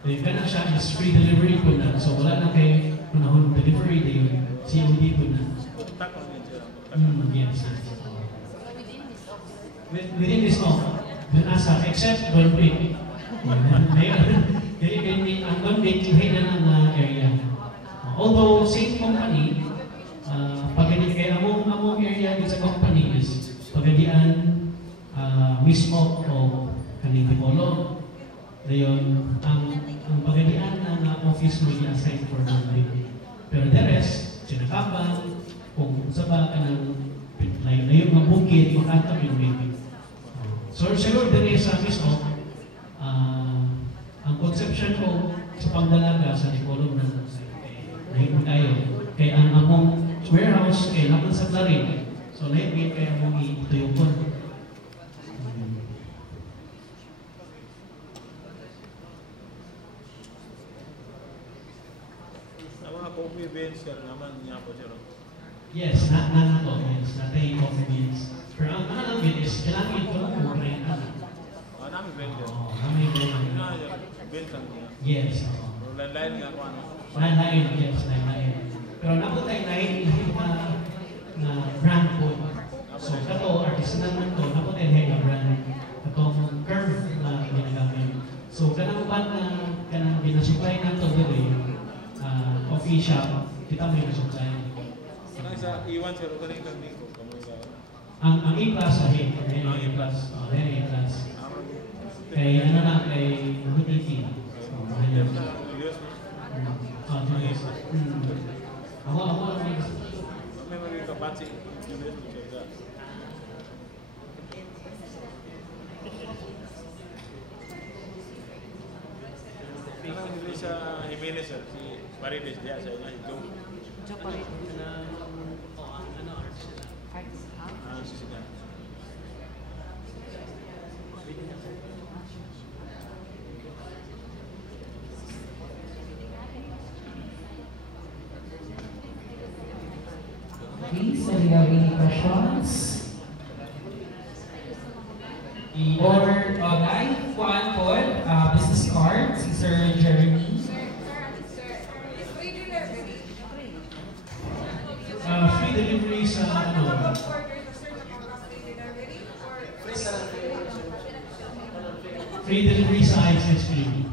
Ka na siya is free delivery po na. So, wala na kay panahon delivery na yun. COD po na. Kontak lang yun sir. Yes. Within this nasa except Gold Creek. Ang Gold Creek, na ng area. Although, same company, pagani kaya among area din sa company is pagadian mismo o kaning Tipolo. Dayon, ang pagadian ng office mo i-assign for Gold Creek. Pero the rest, sinakabang, kung sa ba ka ng layo mga bukid, makatap yung baby. So, siguro din sa mismo, ang conception ko sa pagdalaga sa Tipolo na nahimod tayo. Kaya ang among warehouse, kaya naman sa Clarin. So, nahimod kaya among ituyukon. Ang mga coffee beans sir naman niya po sir. Yes, na to. Yes, natay coffee beans. Pero ang lang is, kailangan ito kung brand na. Namin blender. Oo, namin brand. Yun na yung beans lang niya. Yes, Pero lain-lain nga ako ano. Lain, yes, lain. Pero napo tayo na brand po. So, kato, artisanal man to, napo tayo na brand. Katong curve na ginagamit. So, kanang ba na kanang ginasupply na to dito, coffee shop, kita mo yung supply. Kanang sa iwan sir, ito rin kami ko. Ang A-plus ahead, ang A-plus, A-plus. Kay ano na, kay Hutiti. Ako lang may may mga kapatid. Ano nila sa Jimenez sir, si Parides diya sa inyo, ito. Sisigan. Please, do you have any questions? Or live one po, business card, si Sir Jeremy. Is free delivery? free delivery sa ano. Free delivery sa ice cream.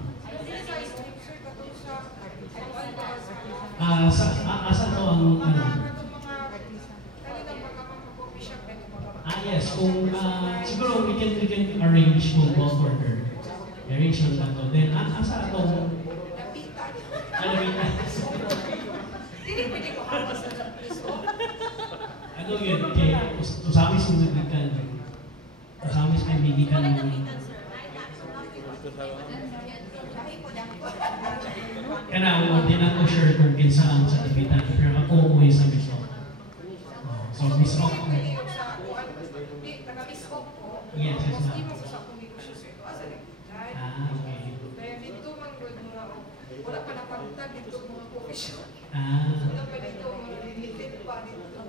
Asa to ang ano? Yes, kung siguro we can arrange kung bulk order. Arrange lang to. Then asa atong ano yun? Usamis yung nagdikan. Usamis may bigikan ng kana din ako sure kung kinsa sa tabitan. Pero ako umuwi sa mismo. So mismo. Yes, yes, ma'am. Okay. Wala pa napagtag dito mga komisyon. Wala pa dito mga limited pa dito.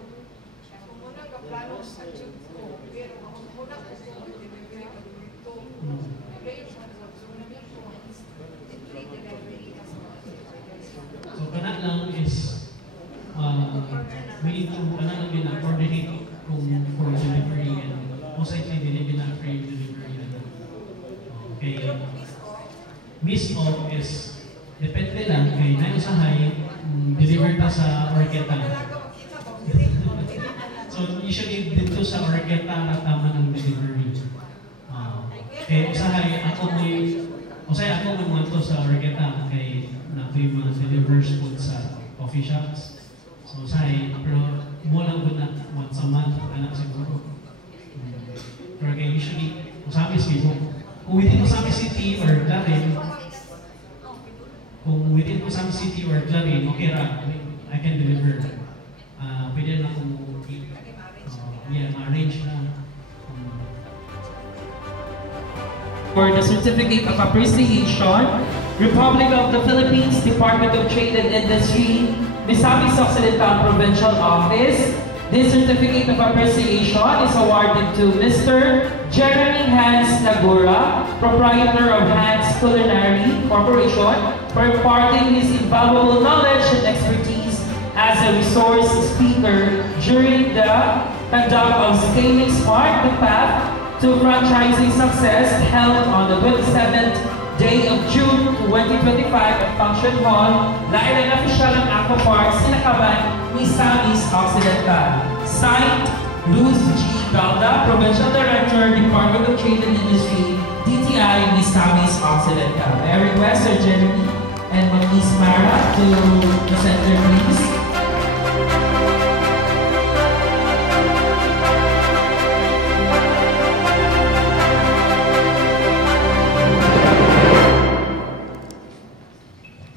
Kung muna ka plano sa tube ko, pero kung muna ko delivery ka dito, ngayon sa so namin po, kay miss off is depende lang kay nausahay deliver ta sa orketa. So usually dito sa orketa na tama ng delivery. Kay usahay ako mo to sa orketa kay na ko yung mga delivers food sa coffee shops. So usahay pero mo lang ko na once a month anak siguro. Pero kay usually usahay siguro kung within Usami City or Clarin, okay ra, I can deliver. Pwede na kung ma-arrange na. For the Certificate of Appreciation, Republic of the Philippines, Department of Trade and Industry, Misamis Occidental Provincial Office. This Certificate of Appreciation is awarded to Mr. Jeremy Hans Nagura, Proprietor of Hans Culinary Corporation, for imparting his invaluable knowledge and expertise as a resource speaker during the conduct of Scaling Smart, the Path to Franchising Success, held on the 27th day of June 2025 at Function Hall, lain ang official ng Aqua Park, Sinakaban, Misamis Occidental. Signed, Luz G. Galda, Provincial Director, Department of Trade and Industry, DTI, Misamis Occidental. I request Sir Jeremy and Miss Mara to the center, please.